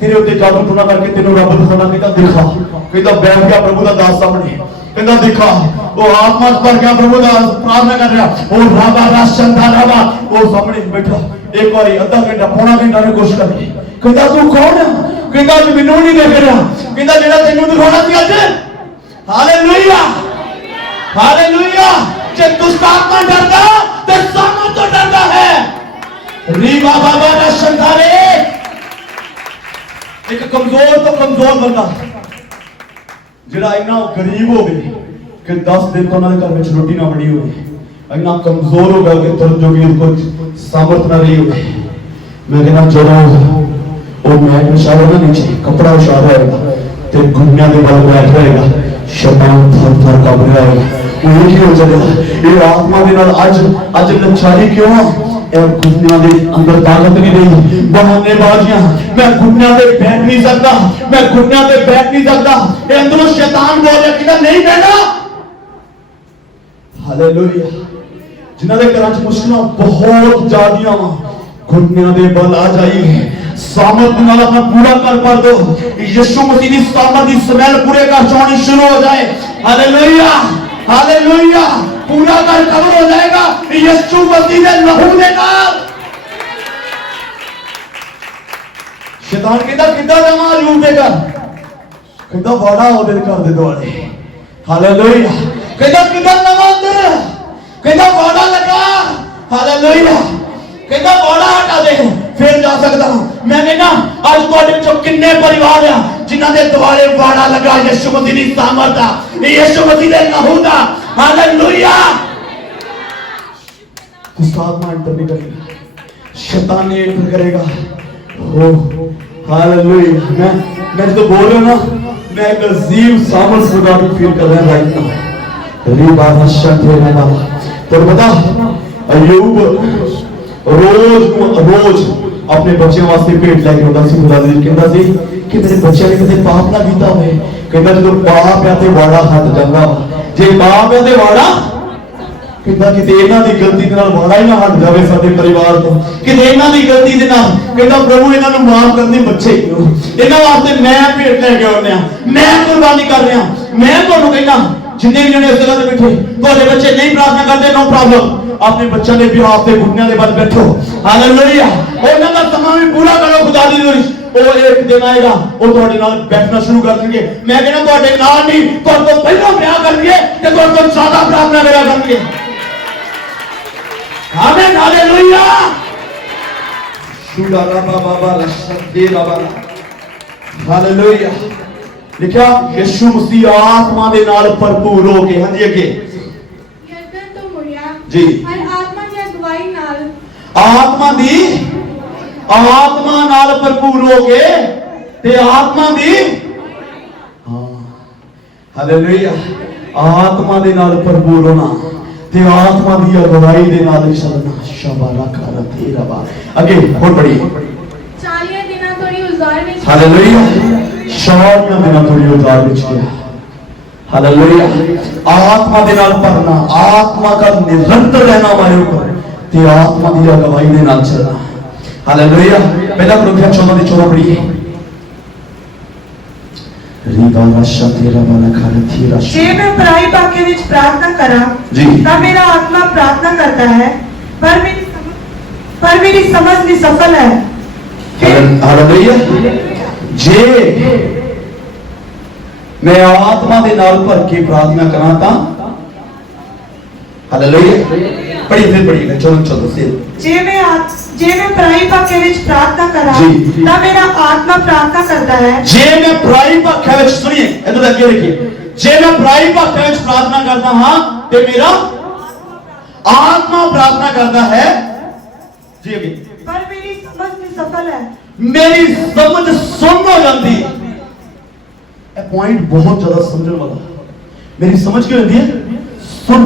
तेरे उत्ते जादू टोना करके तेनू रब दसना कहता दिखा कहता बैठ गया प्रभु दा दास सामने कहता दिखा वो आत्मा पर गया प्रभु दा प्रार्थना कर रहा ओ राबा राशन दा राबा वो सामने बैठा एक बारी आधा घंटा पौना घंटा ने कोशिश करके कहता तू कौन है कहता तू मैनू नहीं देख रहा कहता जेड़ा तेनू दिखाना सी अज। Hallelujah hallelujah. जे दुष्ट आत्मा डरदा ते सामर्थ तो डरदा है। रीबा बाबा राशन धारे एक कमजोर तो कमजोर बंदा जिहड़ा इन्ना गरीब हो गए कि 10 दिन तो उन्होंने घर में रोटी ना बनी होगी इन्ना कमजोर हो गया कि तुरंत जोगी उसको सामर्थ ना रही होगी। मैं कहना चलो वो मैट विछा होगा नीचे कपड़ा विछा रहेगा ते घुटने के बल बैठ रहेगा शैतान थर थर कांप रहेगा वो एक ही हो जाएगा। ये आत्मा के नाल आज लचारी क्यों घुटनिया के अंदर ताकत नहीं रही बहानेबाजियां मैं घुटनिया पे बैठ नहीं सकता मैं घुटनिया पे बैठ नहीं सकता ये अंदरों शैतान बोल रहा कि नहीं बैठा। हालेलुया। जिन्हां दे घरां च मुश्किलां बहुत ज्यादा वा घुटनिया दे बल आ जाइए सामर्थ नाल अपना पूरा कर पर दो यीशु मसीह की सामर्थ की स्मेल पूरे घर चौनी शुरू हो जाए। Hallelujah hallelujah. पूरा घर कवर हो जाएगा यीशु मसीह के लहू के नाल। शैतान कहता किदा जावां अयूब दे घर, कहता वाड़ा ओदे घर दे दुआले। हालेलुया। कहता किदा जावां अंदर, कहता वाड़ा लगा। हालेलुया। कहता वाड़ा हटा दे फिर जा सकता हूं। मैं कहना आज तुहाडे चो किन्ने परिवार आ जिन्हां दे दुआले वाड़ा लगा यीशु मसीह दी सामर्थ आ, यीशु मसीह दे लहू दा। हालेलुया। आत्मा एंटर नहीं करेगा, शैतान नहीं एंटर करेगा। ओ हालेलुया। मैं तो बोल रहा हूं ना, मैं एक अजीब सामर्थ खुदा की फील कर रहा हूं राइट नाउ। रीबा शते रे बाबा। तो बता अयूब रोज अपने बच्चों वास्ते भेंट लेके आंदा सी। खुदा दी कहंदा सी कि मेरे बच्चे ने कदे पाप ना कीता होवे। कहंदा जो पाप है ते वाड़ा हट जांदा, जे पाप है ते वाड़ा कहंदा कि इन्हां दी गलती दे नाल वाड़ा ही ना हट जावे साडे परिवार तो, कि इन्हां दी गलती दे नाल कहंदा प्रभु इन्हां नु माफ कर दे बच्चे, इन्हां वास्ते मैं भेंट लेके आउंदा, मैं कुर्बानी कर रहा। मैं तुहानू कहना जिन्ने भी जने इस जगह ते बैठे तुहाडे बच्चे नहीं प्रार्थना करते, नो प्रॉब्लम, अपने बच्चों के बिहाफ पे घुटने के बल बैठो। हालेलुया। उन्हां दा समा भी पूरा करो खुदा दी नूर। वो एक दिन आएगा वो तुहाडे नाल बैठना शुरू कर देंगे। मैं कहना तुहाडे नाल नहीं, तुहाडे तो पहले ब्याह करनगे ते तुहाडे तो ज्यादा प्रार्थना करा करनगे। आमीन। हालेलुया। शुदारा बाबा रशदे बाबा। हालेलुया। लिखा यीशु मसीह आत्मा दे नाल भरपूर हो के, हां जी अगे यरदन तो मुड़िया जी हर आत्मा दी अगुवाई नाल, आत्मा नाल भरपूर हो के ते आत्मा दी हालेलुया। आत्मा दे नाल भरपूर होना ते आत्मा दी अगुवाई दे नाल चलना। शबारा कर तेरा बा अगे और बड़ी 40 दिना तोड़ी उजार विच। हालेलुया। 40 दिना तोड़ी उजार विच गया। हालेलुया। आत्मा दे नाल भरना, आत्मा का निरंतर रहना हमारे ऊपर ते आत्मा दी अगुवाई दे नाल चलना। हालेलुया। पहला कुरिन्थियों 14:14 पढ़िए। रीबा रशा तेरा वाला खाना थीरा। जे मैं पराई वाक्य विच प्रार्थना करा जी ता मेरा आत्मा प्रार्थना करता है, पर मेरी समझ निसफल है। हालेलुया। जे मैं आत्मा दे नाल भर के प्रार्थना करा ता हालेलुया। पढ़िए फिर पढ़िएगा 14 से। जे मैं पराई वाक्य विच प्रार्थना करा जी। ता मेरा आत्मा प्रार्थना करता है। जे मैं पराई भाखा विच, सुनिए इधर अगे देखिए, जे मैं पराई भाखा विच प्रार्थना करता हां ते मेरा आत्मा प्रार्थना करता है जी अगे, पर मेरी समझ निसफल है। मेरी समझ सुन्न हो जाती है। ये पॉइंट बहुत ज्यादा समझने वाला। मेरी समझ क्यों होती है? सुन।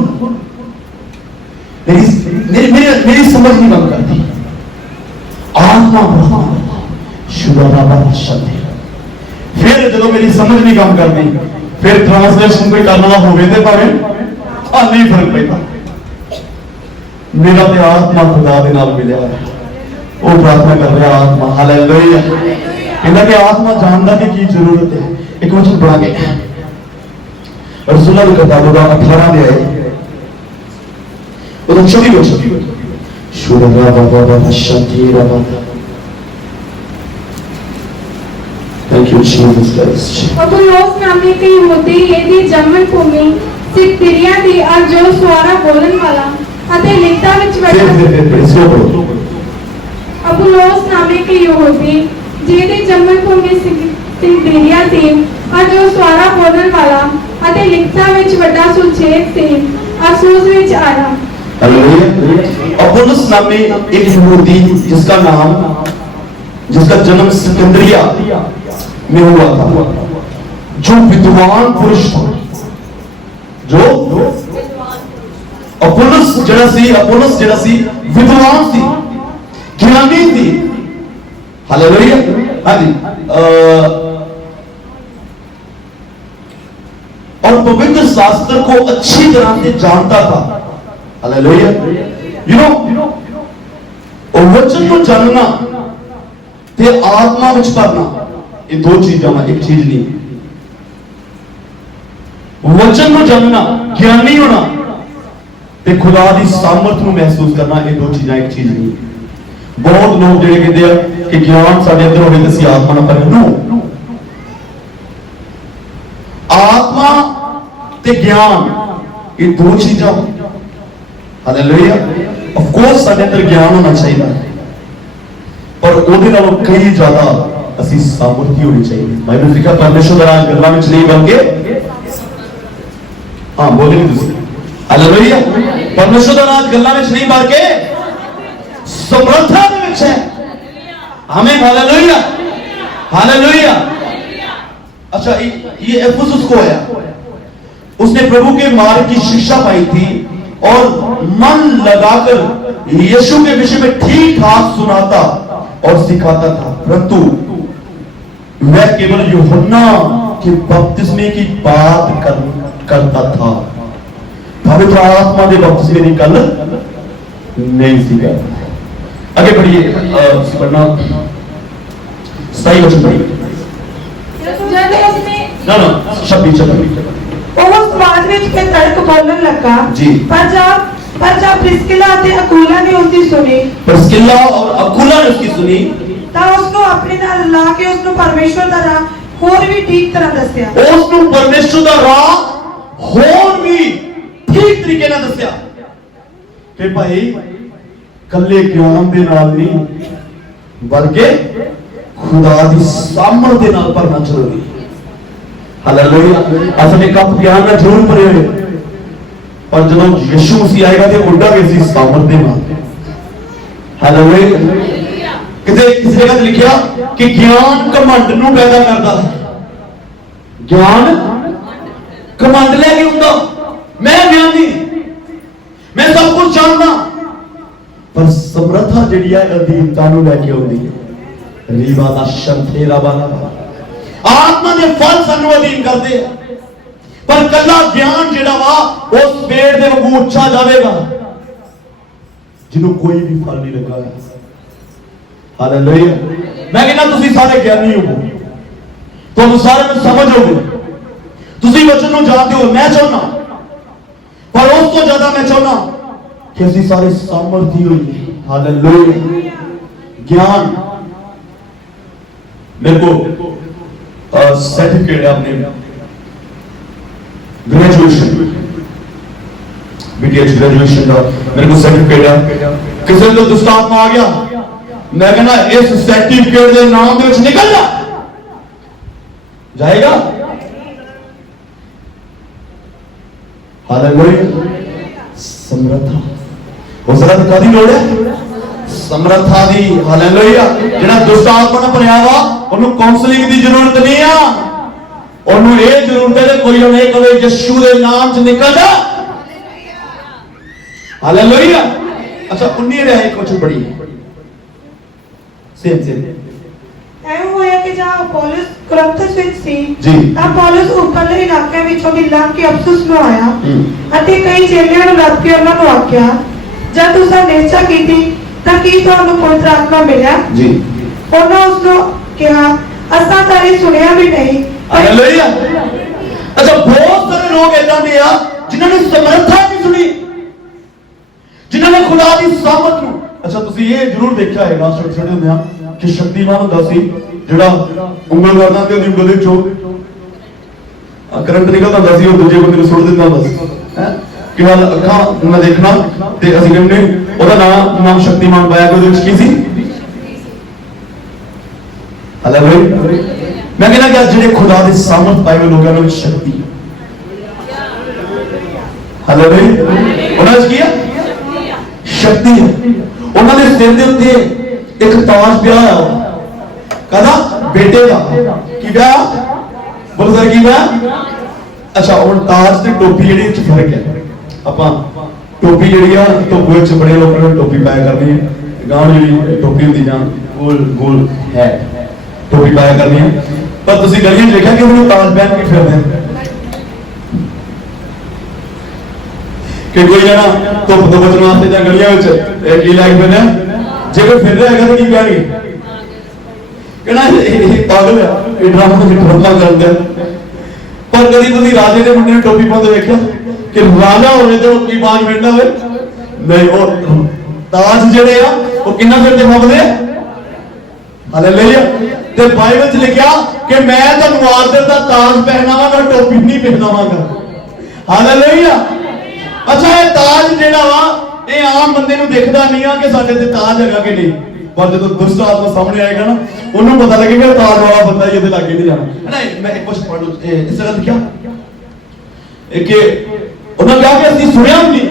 मेरी समझ नहीं काम करती। आत्मा फिर जो मेरी समझ नहीं काम करती, फिर ट्रांसलेशन कोई करना होवे ते भावे नहीं फर्क पैदा। मेरा ते आत्मा खुदा दे नाल मिलिया है, वो प्रार्थना कर रहा आत्मा। हालेलुया। कहता कि आत्मा जानता कि की जरूरत है। एक वचन पढ़ा के रसूलुल्लाह की किताब का 18 अध्याय और 24 वचन। शुरगा बाबा शांति बाबा। Thank you Jesus Christ. Apollos नामे के यहूदी यदि जन्म भूमि सिकरिया दी और जो स्वारा बोलन वाला अते लिखता विच अपुल्लोस नामे के यहूदी ਜਿਹਦੀ ਜੰਮਣ ਭੂਮੀ ਸਿਕੰਦਰੀਆ ਸੀ और जो स्वारा बोलन वाला अते लिखता विच बड़ा सुचेत से असूस विच आया। अपुल्लोस नामे एक यहूदी जिसका जन्म सिकंदरिया में हुआ था, जो विद्वान पुरुष था, जो अपुल्लोस जरा सी विद्वान थी, ज्ञानी थी। हालेलुया। हाँ जी। और पवित्र शास्त्र को अच्छी तरह से जानता था। हालेलुया। यू नो वचन को जानना ते आत्मा विच करना ये दो चीजां हैं, एक चीज नहीं। वचन को जानना, ज्ञानी होना ते खुदा दी सामर्थ को महसूस करना, ये दो चीजां एक चीज नहीं। बहुत लोग जेडे कहते हैं कि ज्ञान साडे अंदर होवे ते ਅਸੀਂ आत्मा ਨਾਲ ਭਰੇ नो आत्मा ते ज्ञान ये दो चीजां हालेलुया ऑफ कोर्स साडे अंदर ज्ञान होना चाहिए पर ਉਹਦੇ ਨਾਲੋਂ ਕਈ ਜ਼ਿਆਦਾ ਅਸੀਂ ਸਾਮਰਥੀ ਹੋਣੀ ਚਾਹੀਦੀ ਬਾਈਬਲ ਲਿਖਿਆ ਪਰਮੇਸ਼ਰ ਦਾ ਰਾਜ ਗੱਲਾਂ ਵਿੱਚ ਨਹੀਂ ਬਣ ਕੇ ਹਾਂ ਬੋਲੇ ਨਹੀਂ ਤੁਸੀਂ ਹਾਲੇਲੂਇਆ ਪਰਮੇਸ਼ਰ ਦਾ ਰਾਜ ਗੱਲਾਂ ਵਿੱਚ ਨਹੀਂ ਬਣ ਕੇ ਸਮਰੱਥਾ ਦੇ ਵਿੱਚ ਹੈ ਆਮੀਨ ਹਾਲੇਲੂਇਆ हालेलुया अच्छा ये इफिसुस को आया उसने प्रभु के मार्ग की शिक्षा पाई थी और मन लगाकर यीशु के विषय में ठीक ठाक सुनाता और सिखाता था परंतु वह केवल यूहन्ना के बपतिस्मे की बात करता था पवित्र आत्मा के बपतिस्मे की गल नहीं सी करता आगे बढ़िए पढ़ना 27 वचन पढ़िए ना ना 26 ਉਹ ਸਮਾਜ ਵਿੱਚ ਕੇ ਤੜਕ ਬੋਲਣ ਲੱਗਾ जी ਪਰ जब प्रिस्किला ਅਤੇ ਅਕੂਲਾ ਨੇ ਉਸਦੀ ਸੁਣੀ प्रिस्किला और अकुला ने उसकी सुनी ਤਾਂ ਉਸਨੂੰ ਆਪਣੇ ਨਾਲ ਲਾ ਕੇ ਉਸਨੂੰ ਪਰਮੇਸ਼ਵਰ ਦਾ ਰਾਹ ਹੋਰ ਵੀ ਠੀਕ ਤਰ੍ਹਾਂ ਦੱਸਿਆ ਉਸ ਨੂੰ ਪਰਮੇਸ਼ਰ ਦਾ ਰਾਹ ਹੋਰ ਵੀ ਠੀਕ ਤਰੀਕੇ ਨਾਲ ਦੱਸਿਆ ਕਿ ਭਾਈ ਕੱਲੇ ਗਿਆਨ ਦੇ ਨਾਲ ਨਹੀਂ ਬਲਕਿ ਖੁਦਾ ਦੀ ਸਾਮਰਥ ਦੇ ਨਾਲ ਭਰਨਾ ਜ਼ਰੂਰੀ ਹੈ ਹਾਲੇਲੂਇਆ ਅਸਲੇ ਕੱਪ ਗਿਆਨ ਨਾਲ ਜ਼ਰੂਰ ਭਰੇ ਹੋਏ ਪਰ ਜਦੋਂ ਯਿਸੂ ਮਸੀਹ ਆਏਗਾ ਤੇ ਉੱਡਾ ਵੀ ਅਸੀਂ ਸਾਮਰਥ ਦੇ ਨਾਲ ਹਾਲੇਲੂਇਆ ਕਿਤੇ ਕਿਸੇ ਜਗ੍ਹਾ ਤੇ ਲਿਖਿਆ ਕਿ ਗਿਆਨ ਘਮੰਡ ਨੂੰ ਪੈਦਾ ਕਰਦਾ ਹੈ ਗਿਆਨ ਘਮੰਡ ਲੈ ਕੇ ਹੁੰਦਾ ਮੈਂ ਗਿਆਨੀ ਮੈਂ ਸਭ ਕੁਝ ਜਾਣਦਾ ਪਰ ਸਮਰੱਥਾ ਜਿਹੜੀ ਹੈ ਅਧੀਨਤਾ ਨੂੰ ਲੈ ਕੇ ਆਉਂਦੀ ਹੈ रीवा दा शंथेरा वाला आत्मा दे फल सानू अधीन करदे पर कल्ला ज्ञान जेड़ा वा उस पेड़ दे वांगू उच्चा जावेगा जिन्हों कोई भी फल नहीं लगा है हालेलुया मैं कहना तुसी सारे ज्ञानी हो तुहानू सारे नू समझ होवे तुसी वचन नू जानदे हो मैं चाहना पर उस तो ज्यादा मैं चाहना कि असीं सारे सामर्थी होइए हालेलुया ज्ञान मेरे को सर्टिफिकेट है अपने ग्रेजुएशन बीटीएच ग्रेजुएशन का मेरे को सर्टिफिकेट है किसी ने दुष्ट आत्मा आ गया मैं कहना इस सर्टिफिकेट के नाम में निकल जा जाएगा हालेलुया समर्था हो सकता कदी लोड़ है समर्था दी हालेलुया जेड़ा दुष्ट आत्मा ने भरिया वा ओनु काउंसलिंग दी जरूरत नहीं आ ओनु ये जरूरत है कोई नहीं कहे यीशु दे नाम च निकल जा हालेलुया अच्छा 19 रहा एक कुछ बड़ी सेम ਐਵੇਂ ਹੋਇਆ ਕਿ ਜਦ ਪੌਲਸ ਕੁਰਿੰਥਸ ਵਿੱਚ ਸੀ ਜੀ ਤਾਂ ਪੌਲਸ ਉੱਪਰਲੇ ਇਲਾਕੇ ਵਿੱਚੋਂ ਦੀ ਲੰਘ ਕੇ ਅਫਸੁਸ ਨੂੰ ਆਇਆ ਅਤੇ ਕਈ ਚੇਲਿਆਂ ਨੂੰ ਲੱਭ ਕੇ ਉਹਨਾਂ ਨੂੰ ਆਖਿਆ ਜਦ ਤੁਸੀਂ ਨਿਸ਼ਚਾ ਕੀਤੀ ਤਾਂ ਕੀ ਤੁਹਾਨੂੰ ਪਵਿੱਤਰ ਆਤਮਾ ਮਿਲਿਆ ਜੀ ਉਹਨਾਂ ਉਸ ਨੂੰ ਕਿਹਾ ਅਸਾਂ ਤਾਂ ਇਹ ਸੁਣਿਆ ਵੀ ਨਹੀਂ ਹਾਲੇਲੂਇਆ ਅੱਛਾ ਬਹੁਤ ਸਾਰੇ ਲੋਕ ਇਦਾਂ ਦੇ ਆ ਜਿਨ੍ਹਾਂ ਨੇ ਸਮਰੱਥਾ ਨਹੀਂ ਸੁਣੀ ਜਿਨ੍ਹਾਂ ਨੇ ਖੁਦਾ ਦੀ ਸਾਮਰਥ ਨੂੰ ਅੱਛਾ ਤੁਸੀਂ ਇਹ ਜ਼ਰੂਰ ਦੇਖਿਆ ਹੋਵੇਗਾ ਛੋਟੇ ਛੋਟੇ ਹੁੰਦੇ ਆ ਕਿ ਸ਼ਕਤੀਮਾਨ ਹੁੰਦਾ ਸੀ ਜਿਹੜਾ ਉਂਗਲ ਕਰਦਾ ਤੇ ਉਹਦੀ ਉਂਗਲ ਦੇ ਵਿੱਚੋਂ ਕਰੰਟ ਨਿਕਲਦਾ ਹੁੰਦਾ ਸੀ ਉਹ ਦੂਜੇ ਬੰਦੇ ਨੂੰ ਸੁੱਟ ਦਿੰਦਾ ਹੁੰਦਾ ਸੀ ਹੈ ਕਿ ਹਾਲ ਅੱਖਾਂ ਨਾਲ ਦੇਖਣਾ ਤੇ ਅਸੀਂ ਕਹਿੰਦੇ ਉਹਦਾ ਨਾਮ ਸ਼ਕਤੀਮਾਨ ਪਾਇਆ ਕਿ ਉਹਦੇ ਵਿੱਚ ਕੀ ਸੀ ਹਾਲੇਲੂਇਆ ਮੈਂ ਕਹਿੰਦਾ ਕਿ ਜਿਹੜੇ ਖੁਦਾ ਦੇ ਸਾਮਰਥ ਪਾਏ ਹੋਏ ਲੋਕਾਂ ਵਿੱਚ ਸ਼ਕਤੀ ਹਾਲੇਲੂਇਆ ਉਹਨਾਂ ਵਿੱਚ ਕੀ ਹੈ ਸ਼ਕਤੀ ਹੈ ਉਹਨਾਂ ਦੇ ਸਿਰ ਦੇ ਉੱਤੇ ਇੱਕ ਤਾਜ ਪਿਆ ਹੋਇਆ ਕਹਦਾ ਬੇਟੇ ਦਾ ਕੀ ਪਿਆ ਬੋਲ ਸਰ ਕੀ ਪਿਆ ਅੱਛਾ ਹੁਣ ਤਾਜ ਤੇ ਟੋਪੀ ਜਿਹੜੀ ਵਿੱਚ ਫਰਕ ਹੈ ਆਪਾਂ ਟੋਪੀ ਜਿਹੜੀ ਆ ਧੁੱਪ ਵਿੱਚ ਬੜੇ ਲੋਕਾਂ ਨੇ ਟੋਪੀ ਪਾਇਆ ਕਰਨੀ ਹੈ ਗਾਉਂ ਜਿਹੜੀ ਟੋਪੀ ਹੁੰਦੀ ਜਾਂ ਗੋਲ ਹੈ ਟੋਪੀ ਪਾਇਆ ਕਰਨੀ ਹੈ ਪਰ ਤੁਸੀਂ ਗਲੀਆਂ 'ਚ ਦੇਖਿਆ ਕਿ ਉਹਨੂੰ ਤਾਜ ਪਹਿਨ ਕੇ ਫਿਰਦੇ ਨੇ ਕਿ ਕੋਈ ਜਣਾ ਧੁੱਪ ਤੋਂ ਬਚਣ ਵਾਸਤੇ ਜਾਂ ਗਲੀਆਂ ਵਿੱਚ ਕੀ ਲਾਈਕ ਬਣਿਆ ਜੇ ਕੋਈ ਫਿਰ ਰਿਹਾ ਹੈਗਾ ਤਾਂ ਕੀ ਕਹਿਣਗੇ कहना ये पागल है ये ड्रामा करते हैं पर कभी कभी राजे के मुंडे ने टोपी पाते देखा कि राजा होने तो की 5 मिनट ना नहीं और ताज जेड़े आ वो कितना देर ते पाਉਂਦੇ ਹਾਲੇਲੂਇਆ। ਤੇ ਬਾਈਬਲ 'ਚ ਲਿਖਿਆ ਕਿ ਮੈਂ ਤੁਹਾਨੂੰ ਆਦਰ ਦਾ ਤਾਜ ਪਹਿਨਾਵਾਂਗਾ, ਟੋਪੀ ਨਹੀਂ ਪਹਿਨਾਵਾਂਗਾ। ਹਾਲੇਲੂਇਆ। ਅੱਛਾ, ਇਹ ਤਾਜ ਜਿਹੜਾ ਵਾ ਇਹ ਆਮ ਬੰਦੇ ਨੂੰ ਦਿਖਦਾ ਨਹੀਂ ਆ ਕਿ ਸਾਡੇ ਤੇ ਤਾਜ ਹੈਗਾ ਕਿ ਨਹੀਂ, ਪਰ ਜਦੋਂ ਦੁਸ਼ਟ ਆਤਮਾ ਸਾਹਮਣੇ ਆਏਗਾ ਨਾ ਉਹਨੂੰ ਪਤਾ ਲੱਗੇਗਾ ਤਾਜ ਵਾਲਾ ਬੰਦਾ ਹੀ ਇਹਦੇ ਲਾਗੇ ਨਹੀਂ ਜਾਣਾ। ਨਹੀਂ, ਮੈਂ ਇੱਕ ਕੁਝ ਪੜ੍ਹ ਲੂ ਇਸ ਤਰ੍ਹਾਂ ਲਿਖਿਆ ਕਿ ਉਹਨਾਂ ਕਿਹਾ ਕਿ ਅਸੀਂ ਸੁਣਿਆ ਵੀ ਨਹੀਂ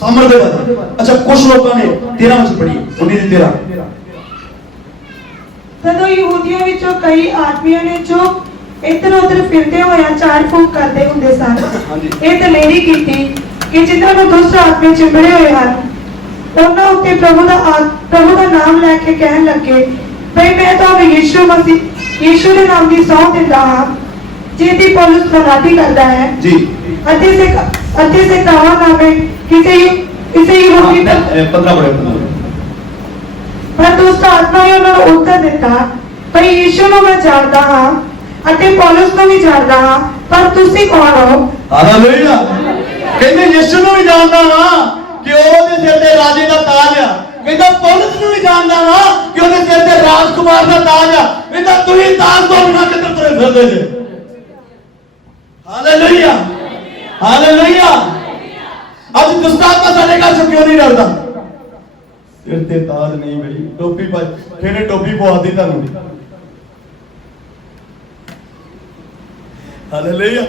ਸਾਮਰ ਦੇ ਬਾਰੇ। ਅੱਛਾ, ਕੁਝ ਲੋਕਾਂ ਨੇ 13 ਵਿੱਚ ਪੜ੍ਹੀ, 19 ਦੀ 13। ਤਦੋਂ ਯਹੂਦੀਆਂ ਵਿੱਚੋਂ ਕਈ ਆਦਮੀਆਂ ਨੇ ਜੋ ਇੱਧਰ ਉੱਧਰ ਫਿਰਦੇ ਹੋਇਆ ਝਾੜ ਫੂਕ ਕਰਦੇ ਹੁੰਦੇ ਸਨ, ਇਹ ਦਲੇਰੀ ਕੀਤੀ ਕਿ ਜਿਨ੍ਹਾਂ ਨੂੰ ਦੁਸ਼ਟ ਆਤਮੇ ਚਿੰਬੜੇ ਹੋਏ ਹਨ ਉਹਨਾਂ ਉੱਤੇ ਪ੍ਰਭੂ ਦਾ ਨਾਮ ਲੈ ਕੇ ਕਹਿਣ ਲੱਗੇ, ਬਈ ਮੈਂ ਤੁਹਾਨੂੰ ਯੀਸ਼ੂ ਦੇ ਨਾਮ ਦੀ ਸਹੁੰ ਦਿੰਦਾ ਹਾਂ ਜਿਹਦੀ ਪੌਲੁਸ ਮਨਾਦੀ ਕਰਦਾ ਹੈ ਜੀ, ਅਤੇ ਸਿਕਾਵਾ ਨਾਮੇ ਕਿਸੇ ਯਹੂਦੀ 15 ਬੜੇ ਪਰ ਦੁਸ਼ਟ ਆਤਮਾ ਨੇ ਉਹਨਾਂ ਨੂੰ ਉੱਤਰ ਦਿੱਤਾ, ਭਈ ਯੀਸ਼ੂ ਨੂੰ ਮੈਂ ਜਾਣਦਾ ਹਾਂ ਅਤੇ ਪੌਲੁਸ ਨੂੰ ਵੀ ਜਾਣਦਾ ਹਾਂ, ਪਰ ਤੁਸੀਂ ਕੌਣ ਹੋ? ਹਾਲੇਲੂਇਆ। ਕਹਿੰਦੇ ਯਿਸੂ ਨੂੰ ਵੀ ਜਾਣਦਾ ਹਾਂ ਕਿ ਉਹਦੇ ਸਿਰ ਤੇ ਰਾਜੇ ਦਾ ਤਾਜ ਆ। ਕਹਿੰਦਾ ਪੌਲੁਸ ਨੂੰ ਵੀ ਜਾਣਦਾ ਹਾਂ ਕਿ ਉਹਦੇ ਸਿਰ ਤੇ ਰਾਜਕੁਮਾਰ ਦਾ ਤਾਜ ਆ। ਕਹਿੰਦਾ ਤੁਸੀਂ ਤਾਜ ਤੋਂ ਬਿਨਾਂ ਕਿੱਧਰ ਤੁਰੇ ਫਿਰਦੇ ਜੇ? Hallelujah, hallelujah. ਅੱਜ ਦੁਸ਼ਟ ਆਤਮਾ ਸਾਡੇ ਘਰ ਚੋਂ ਕਿਉਂ ਨਹੀਂ ਡਰਦਾ? ਸਿਰ ਤੇ ਤਾਜ ਨਹੀਂ ਬਈ, ਟੋਪੀ ਪਾ, ਕਿਹਨੇ ਟੋਪੀ ਪਵਾਤੀ ਤੁਹਾਨੂੰ? ਹਾਲੇਲੂਇਆ।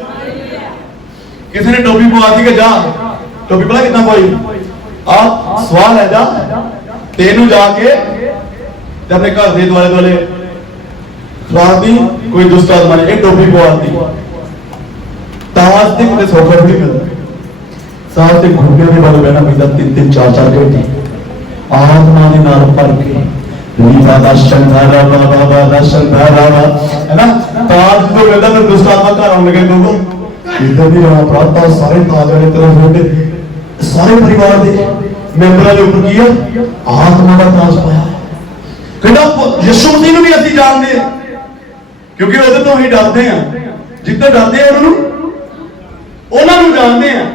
ਕਿਸੇ ਨੇ ਟੋਪੀ ਪਵਾਤੀ ਕਿ ਜਾ ਟੋਪੀ ਪਤਾ ਕਿੱਦਾਂ ਪਾਈ? ਆ ਸਵਾਲ ਹੈ ਜਾ ਤੇ ਇਹਨੂੰ ਜਾ ਕੇ ਤੇ ਆਪਣੇ ਘਰ ਦੇ ਦੁਆਲੇ ਦੁਆਲੇ ਖਵਾਤੀ ਕੋਈ ਦੁਸ਼ਟ ਆਤਮਾ ਨੇ ਇਹ ਟੋਪੀ ਪਵਾਤੀ। ਤਾਜ ਤੇ ਕਿਤੇ ਸੌਖਾ ਨਹੀਂ ਮਿਲਦਾ। ਸਾਹ ਤੇ ਘੁੱਟਿਆਂ ਦੇ ਵੱਲ ਬਹਿਣਾ ਪੈਂਦਾ 3-3 4-4 ਘੰਟੇ ਆਤਮਾ ਦੇ ਨਾਲ ਭਰ ਕੇ ਲੀਲਾ ਦਾ ਸ਼ੰਧਾਰਾ ਬਾਬਾ ਦਾ ਸ਼ੰਧਾਰਾ ਹੈ ਨਾ। ਤਾਜ ਤੋਂ ਮਿਲਦਾ ਤੇ ਦੁਸ਼ਟ ਆਤਮਾ ਘਰ ਆਉਣ ਲੱਗੇ ਕਹੂਗਾ ਇਦਾਂ ਦੀ ਰਾਤ ਰਾਤਾਂ ਸਾਰੇ ਤਾਜ ਵਾਲੇ ਤਰ੍ਹਾਂ ਹੋਣਗੇ। ਸਾਰੇ ਪਰਿਵਾਰ ਦੇ ਮੈਂਬਰਾਂ ਦੇ ਉੱਪਰ ਕੀ ਆ? ਆਤਮਾ ਦਾ ਤਾਜ ਪਾਇਆ। ਕਹਿੰਦਾ ਯਿਸੂ ਮਸੀਹ ਨੂੰ ਵੀ ਅਸੀਂ ਜਾਣਦੇ ਹਾਂ ਕਿਉਂਕਿ ਉਹਦੇ ਤੋਂ ਅਸੀਂ ਡਰਦੇ ਹਾਂ। ਜਿੱਦਾਂ ਡਰਦੇ ਆ ਉਹਨਾਂ ਨੂੰ ਜਾਣਦੇ ਆ।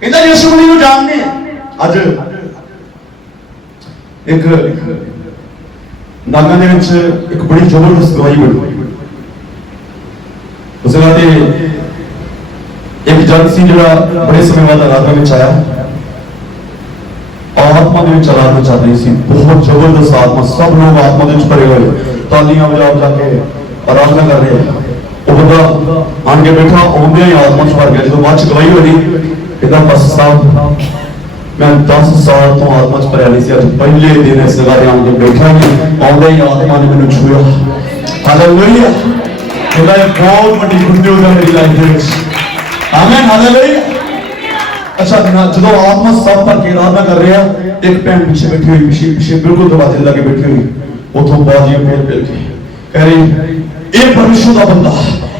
ਕਹਿੰਦਾ ਯਿਸੂ ਮਸੀਹ ਨੂੰ ਜਾਣਦੇ ਆ। ਅੱਜ ਇੱਕ ਨਾਗਾਂ ਦੇ ਵਿੱਚ ਇੱਕ ਬੜੀ ਜ਼ਬਰਦਸਤ ਗਵਾਹੀ ਬਣੀ। ਉਸ ਜਗ੍ਹਾ ਤੇ ਇੱਕ ਜਨ ਸੀ ਜਿਹੜਾ ਬੜੇ ਸਮੇਂ ਬਾਅਦ ਆਰਾਧਨਾ ਵਿੱਚ ਆਇਆ। ਆਤਮਾ ਦੇ ਵਿੱਚ ਆਰਾਧਨਾ ਚੱਲ ਰਹੀ ਸੀ, ਬਹੁਤ ਜ਼ਬਰਦਸਤ ਆਤਮਾ। ਸਭ ਲੋਕ ਆਤਮਾ ਦੇ ਵਿੱਚ ਭਰੇ ਹੋਏ, ਤਾਲੀਆਂ ਵਜਾ ਕੇ ਆਰਾਧਨਾ ਕਰ ਰਹੇ। ਉਹ ਬੰਦਾ ਆਣ ਕੇ ਬੈਠਾ, ਆਉਂਦਿਆਂ ਹੀ ਆਤਮਾ ਚ ਭਰ ਗਿਆ। ਜਦੋਂ ਬਾਅਦ ਚ ਗਵਾਹੀ ਹੋਈ ਕਹਿੰਦਾ ਬਸ ਸਾਹਿਬ ਮੈਂ 10 ਸਾਲ ਤੋਂ ਆਤਮਾ ਚ ਭਰਿਆ ਨਹੀਂ ਸੀ, ਅੱਜ ਪਹਿਲੇ ਦਿਨ ਇਸ ਜਗ੍ਹਾ ਤੇ ਆਣ ਕੇ ਬੈਠਾ ਆਉਂਦੇ ਹੀ ਆਤਮਾ ਨੇ ਮੈਨੂੰ ਛੂਇਆ। ਹਾਲੇਲੂਇਆ। ਕਹਿੰਦਾ ਇਹ ਬਹੁਤ ਵੱਡੀ ਖੁਸ਼ੀ ਹੋਈ ਮੇਰੀ ਲਾਈਫ ਦੇ ਵਿੱਚ। Amen, hallelujah. ਅੱਛਾ, ਜਦੋਂ ਆਤਮਾ ਸਭ ਭਰ ਕੇ ਆਰਾਧਨਾ ਕਰ ਰਿਹਾ, ਇੱਕ ਭੈਣ ਪਿੱਛੇ ਬੈਠੀ ਹੋਈ, ਪਿੱਛੇ ਬਿਲਕੁਲ ਦਰਵਾਜ਼ੇ ਲਾਗੇ ਬੈਠੀ ਹੋਈ, ਉਥੋਂ ਬਾਜੀ ਮੇਲ ਮਿਲ ਕੇ ਕਹਿ ਰਹੀ ਇਹ ਪਰਮੇਸ਼ਰ ਦਾ ਬੰਦਾ,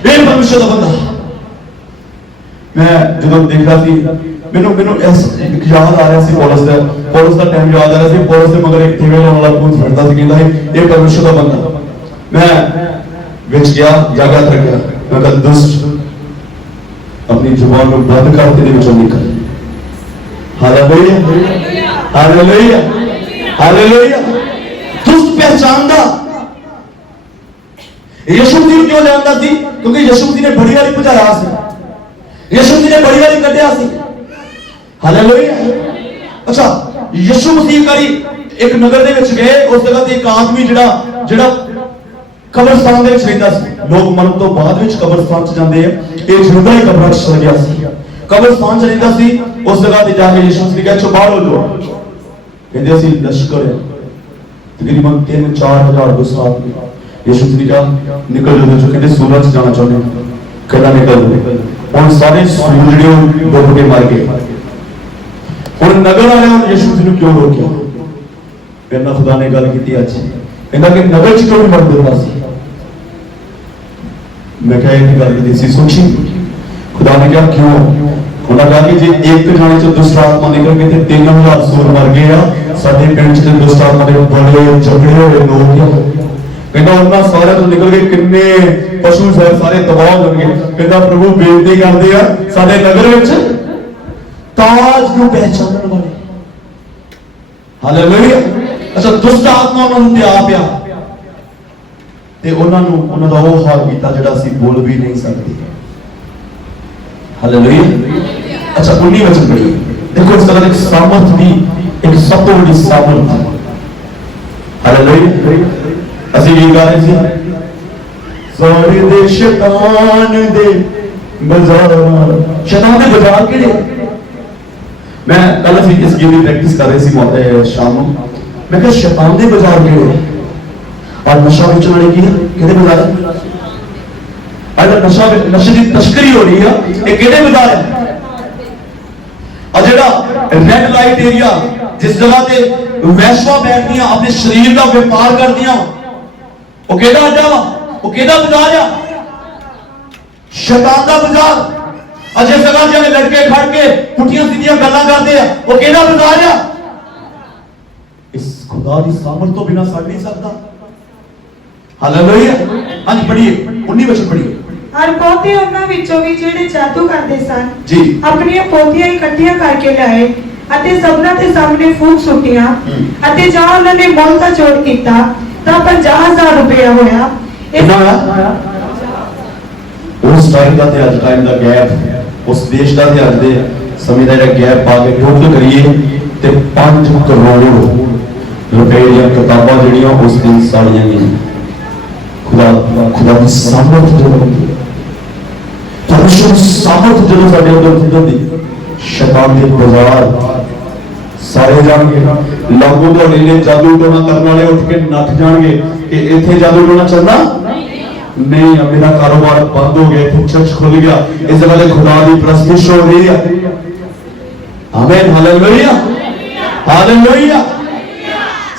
ਇਹ ਪਰਮੇਸ਼ਰ ਦਾ ਬੰਦਾ। ਮੈਂ ਜਦੋਂ ਦੇਖਦਾ ਸੀ ਮੈਨੂੰ ਇਸ ਯਾਦ ਆ ਰਿਹਾ ਸੀ ਪੌਲੁਸ ਦਾ ਟਾਈਮ ਯਾਦ ਆ ਰਿਹਾ ਸੀ। ਪੌਲੁਸ ਦੇ ਮਗਰ ਇੱਕ ਥੇਵੇਂ ਲਾਉਣ ਵਾਲਾ ਭੂਤ ਫਿਰਦਾ ਸੀ, ਕਹਿੰਦਾ ਇਹ ਪਰਮੇਸ਼ਰ ਦਾ ਬੰਦਾ। ਮੈਂ ਵਿੱਚ ਗਿਆ, ਜਾਗਾ ਰੱਖਿਆ, ਮੈਂ ਕਿਹਾ ਦੁਸ਼ਟ अपनी जुबान को बंद कर तेरे विचों निकल। Hallelujah, hallelujah, hallelujah. दुष्ट पहचानदा यीशु मसीह क्यों जानदा सी? क्योंकि यीशु मसीह ने बड़ी वाली भजाया सी, यीशु मसीह ने बड़ी वाली कढ़िया सी। हालेलुया। अच्छा, यीशु मसीह करी एक नगर दे विच गए, उस जगह ते एक आदमी जिहड़ा कब्रस्तान ਦੇ ਵਿੱਚ ਰਹਿੰਦਾ ਸੀ। ਲੋਕ ਮਰਨ ਤੋਂ ਬਾਅਦ ਵਿੱਚ ਕਬਰਸਤਾਨ 'ਚ ਜਾਂਦੇ ਆ। ਇਹ ਜਿੰਦਾ ਹੀ ਕਬਰਾਂ 'ਚ ਚਲ ਗਿਆ ਸੀ, ਕਬਰਸਤਾਨ 'ਚ ਰਹਿੰਦਾ ਸੀ। ਉਸ ਜਗ੍ਹਾ ਤੇ ਜਾ ਕੇ ਯਿਸੂ ਮਸੀਹ ਨੇ ਕਿਹਾ ਚੋ ਬਾਹਰ ਹੋ ਜਾਓ। ਕਹਿੰਦੇ ਅਸੀਂ ਲਸ਼ਕਰ ਤਕਰੀਬਨ 3-4 ਹਜ਼ਾਰ ਦੁਸ਼ਟ ਆਤਮੇ। ਯਿਸੂ ਮਸੀਹ ਨੇ ਕਿਹਾ ਨਿਕਲ ਜਾਓ। ਜੋ ਕਹਿੰਦੇ ਸੂਰਜ 'ਚ ਜਾਣਾ ਚਾਹੁੰਦੇ, ਕਹਿੰਦਾ ਨਿਕਲ ਜਾਓ। ਹੁਣ ਸਾਰੇ ਸੂਰਜ ਜਿਹੜੇ ਡੁੱਬ ਕੇ ਮਰ ਗਏ। ਹੁਣ ਨਗਰ ਵਾਲਿਆਂ ਨੇ ਯਿਸੂ ਮਸੀਹ ਨੂੰ ਕਿਉਂ ਰੋਕਿਆ? ਕਹਿੰਦਾ ਖੁਦਾ ਨੇ ਗੱਲ ਕੀਤੀ ਅੱਜ, ਕਹਿੰਦਾ ਕਿ ਨਗਰ 'ਚ ਕਿਉਂ ਮਰ ਦਿੰਦਾ ਸੀ? मैं क्या ये गल की सोची? खुदा ने कहा क्यों? उन्होंने कहा कि जे एक जाने चो दुष्ट आत्मा निकल गए थे 3000 सूर मर गए आ। साडे पिंड च दुष्ट आत्मा दे बड़े झगड़े हुए लोग क्या कहता उन्होंने सारे तो निकल गए, किन्ने पशु सारे तबाह हो गए। कहता प्रभु बेनती करते हैं साडे नगर विच ताज को पहचानने वाले। हालेलुया। अच्छा, दुष्ट आत्मा उन्होंने आ पिया। ਤੇ ਉਹਨਾਂ ਨੂੰ ਉਹਨਾਂ ਦਾ ਉਹ ਹਾਲ ਕੀਤਾ ਜਿਹੜਾ ਅਸੀਂ ਬੋਲ ਵੀ ਨਹੀਂ ਸਕਦੇ। ਹਾਲੇਲੂਇਆ। ਅੱਛਾ 19 ਵਚਨ ਪੜ੍ਹੀਏ। ਦੇਖੋ ਇਸ ਤਰ੍ਹਾਂ ਇੱਕ ਸਾਮਰਥ ਦੀ ਇੱਕ ਸਭ ਤੋਂ ਵੱਡੀ ਸਾਮਰਥ। ਹਾਲੇਲੂਇਆ। ਅਸੀਂ ਕੀ ਗਾ ਰਹੇ ਸੀ? ਸਾਰੇ ਦੇ ਸ਼ੈਤਾਨ ਦੇ ਬਾਜ਼ਾਰ। ਸ਼ੈਤਾਨ ਦੇ ਬਾਜ਼ਾਰ ਕਿਹੜੇ? मैं कल ਅਸੀਂ ਇਸ ਗੀਤ ਦੀ ਪ੍ਰੈਕਟਿਸ ਕਰ ਰਹੇ ਸੀ ਸ਼ਾਮ ਨੂੰ। ਮੈਂ ਕਿਹਾ ਸ਼ੈਤਾਨ ਦੇ ਬਾਜ਼ਾਰ ਕਿਹੜੇ? और नशा बेचने वाले की है किहदे बाजार है? अगर नशे की तस्करी हो रही है ये किहदे बाजार है? और जेड़ा रेड लाइट एरिया जिस जगह ते वैश्वा बैठदियां अपने शरीर का व्यापार करदियां वो किहदा अड्डा वा? वो किहदा बाजार है? शैतान दा बाजार। और जिस जगह जिहड़े लड़के खड़ के पुठियां सीधियां गल्लां करदे आ वो किहदा बाजार है? इस खुदा दी सामर्थ तो बिना सड़ नहीं सकता। हालेलुया। हाँ जी पढ़िए 19 वचन पढ़िए। और बहुते ਉਹਨਾਂ ਵਿੱਚੋਂ ਵੀ ਜਿਹੜੇ ਜਾਦੂ ਕਰਦੇ ਸਨ जी ਆਪਣੀਆਂ ਪੋਥੀਆਂ ਇਕੱਠੀਆਂ ਕਰਕੇ ਲਿਆਏ ਅਤੇ ਸਭਨਾਂ ਦੇ ਸਾਹਮਣੇ ਫੂਕ ਸੁੱਟੀਆਂ ਅਤੇ ਜਾਂ ਉਹਨਾਂ ਨੇ ਮੁੱਲ ਦਾ ਜੋੜ ਕੀਤਾ ਤਾਂ 50,000 ਰੁਪਇਆ ਹੋਇਆ। कितना होया? उस टाइम का ते अज टाइम का गैप उस देश का ते अज दे समय का ਜਿਹੜਾ गैप पा के टोटल करिए ते 5 करोड़ रुपए ਦੀਆਂ किताबां ਜਿਹੜੀਆਂ उस दिन साड़ियां गईਆਂ। खुदा की सामर्थ जो होती है परमेश्वर की सामर्थ जो साडे अंदर होती शैतान के बाजार सारे जाएंगे। लागू दौड़े ने जादू टोना करने वाले उठ के नठ जाएंगे कि इथे जादू टोना चलना नहीं। अब मेरा कारोबार बंद हो गया, इथे चर्च खुल गया, इस जगह से खुदा की प्रस्तिश हो रही है। आमीन। हालेलुया। हालेलुया।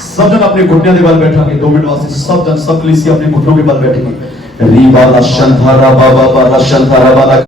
सब जन अपने घुटनों के बल बैठेंगे 2 मिनट वास्ते। सब जन सब कलीसिया अपने घुटनों के बल बैठेंगे। रीबा ला शंधारा बाबा बाला शंधारा बाला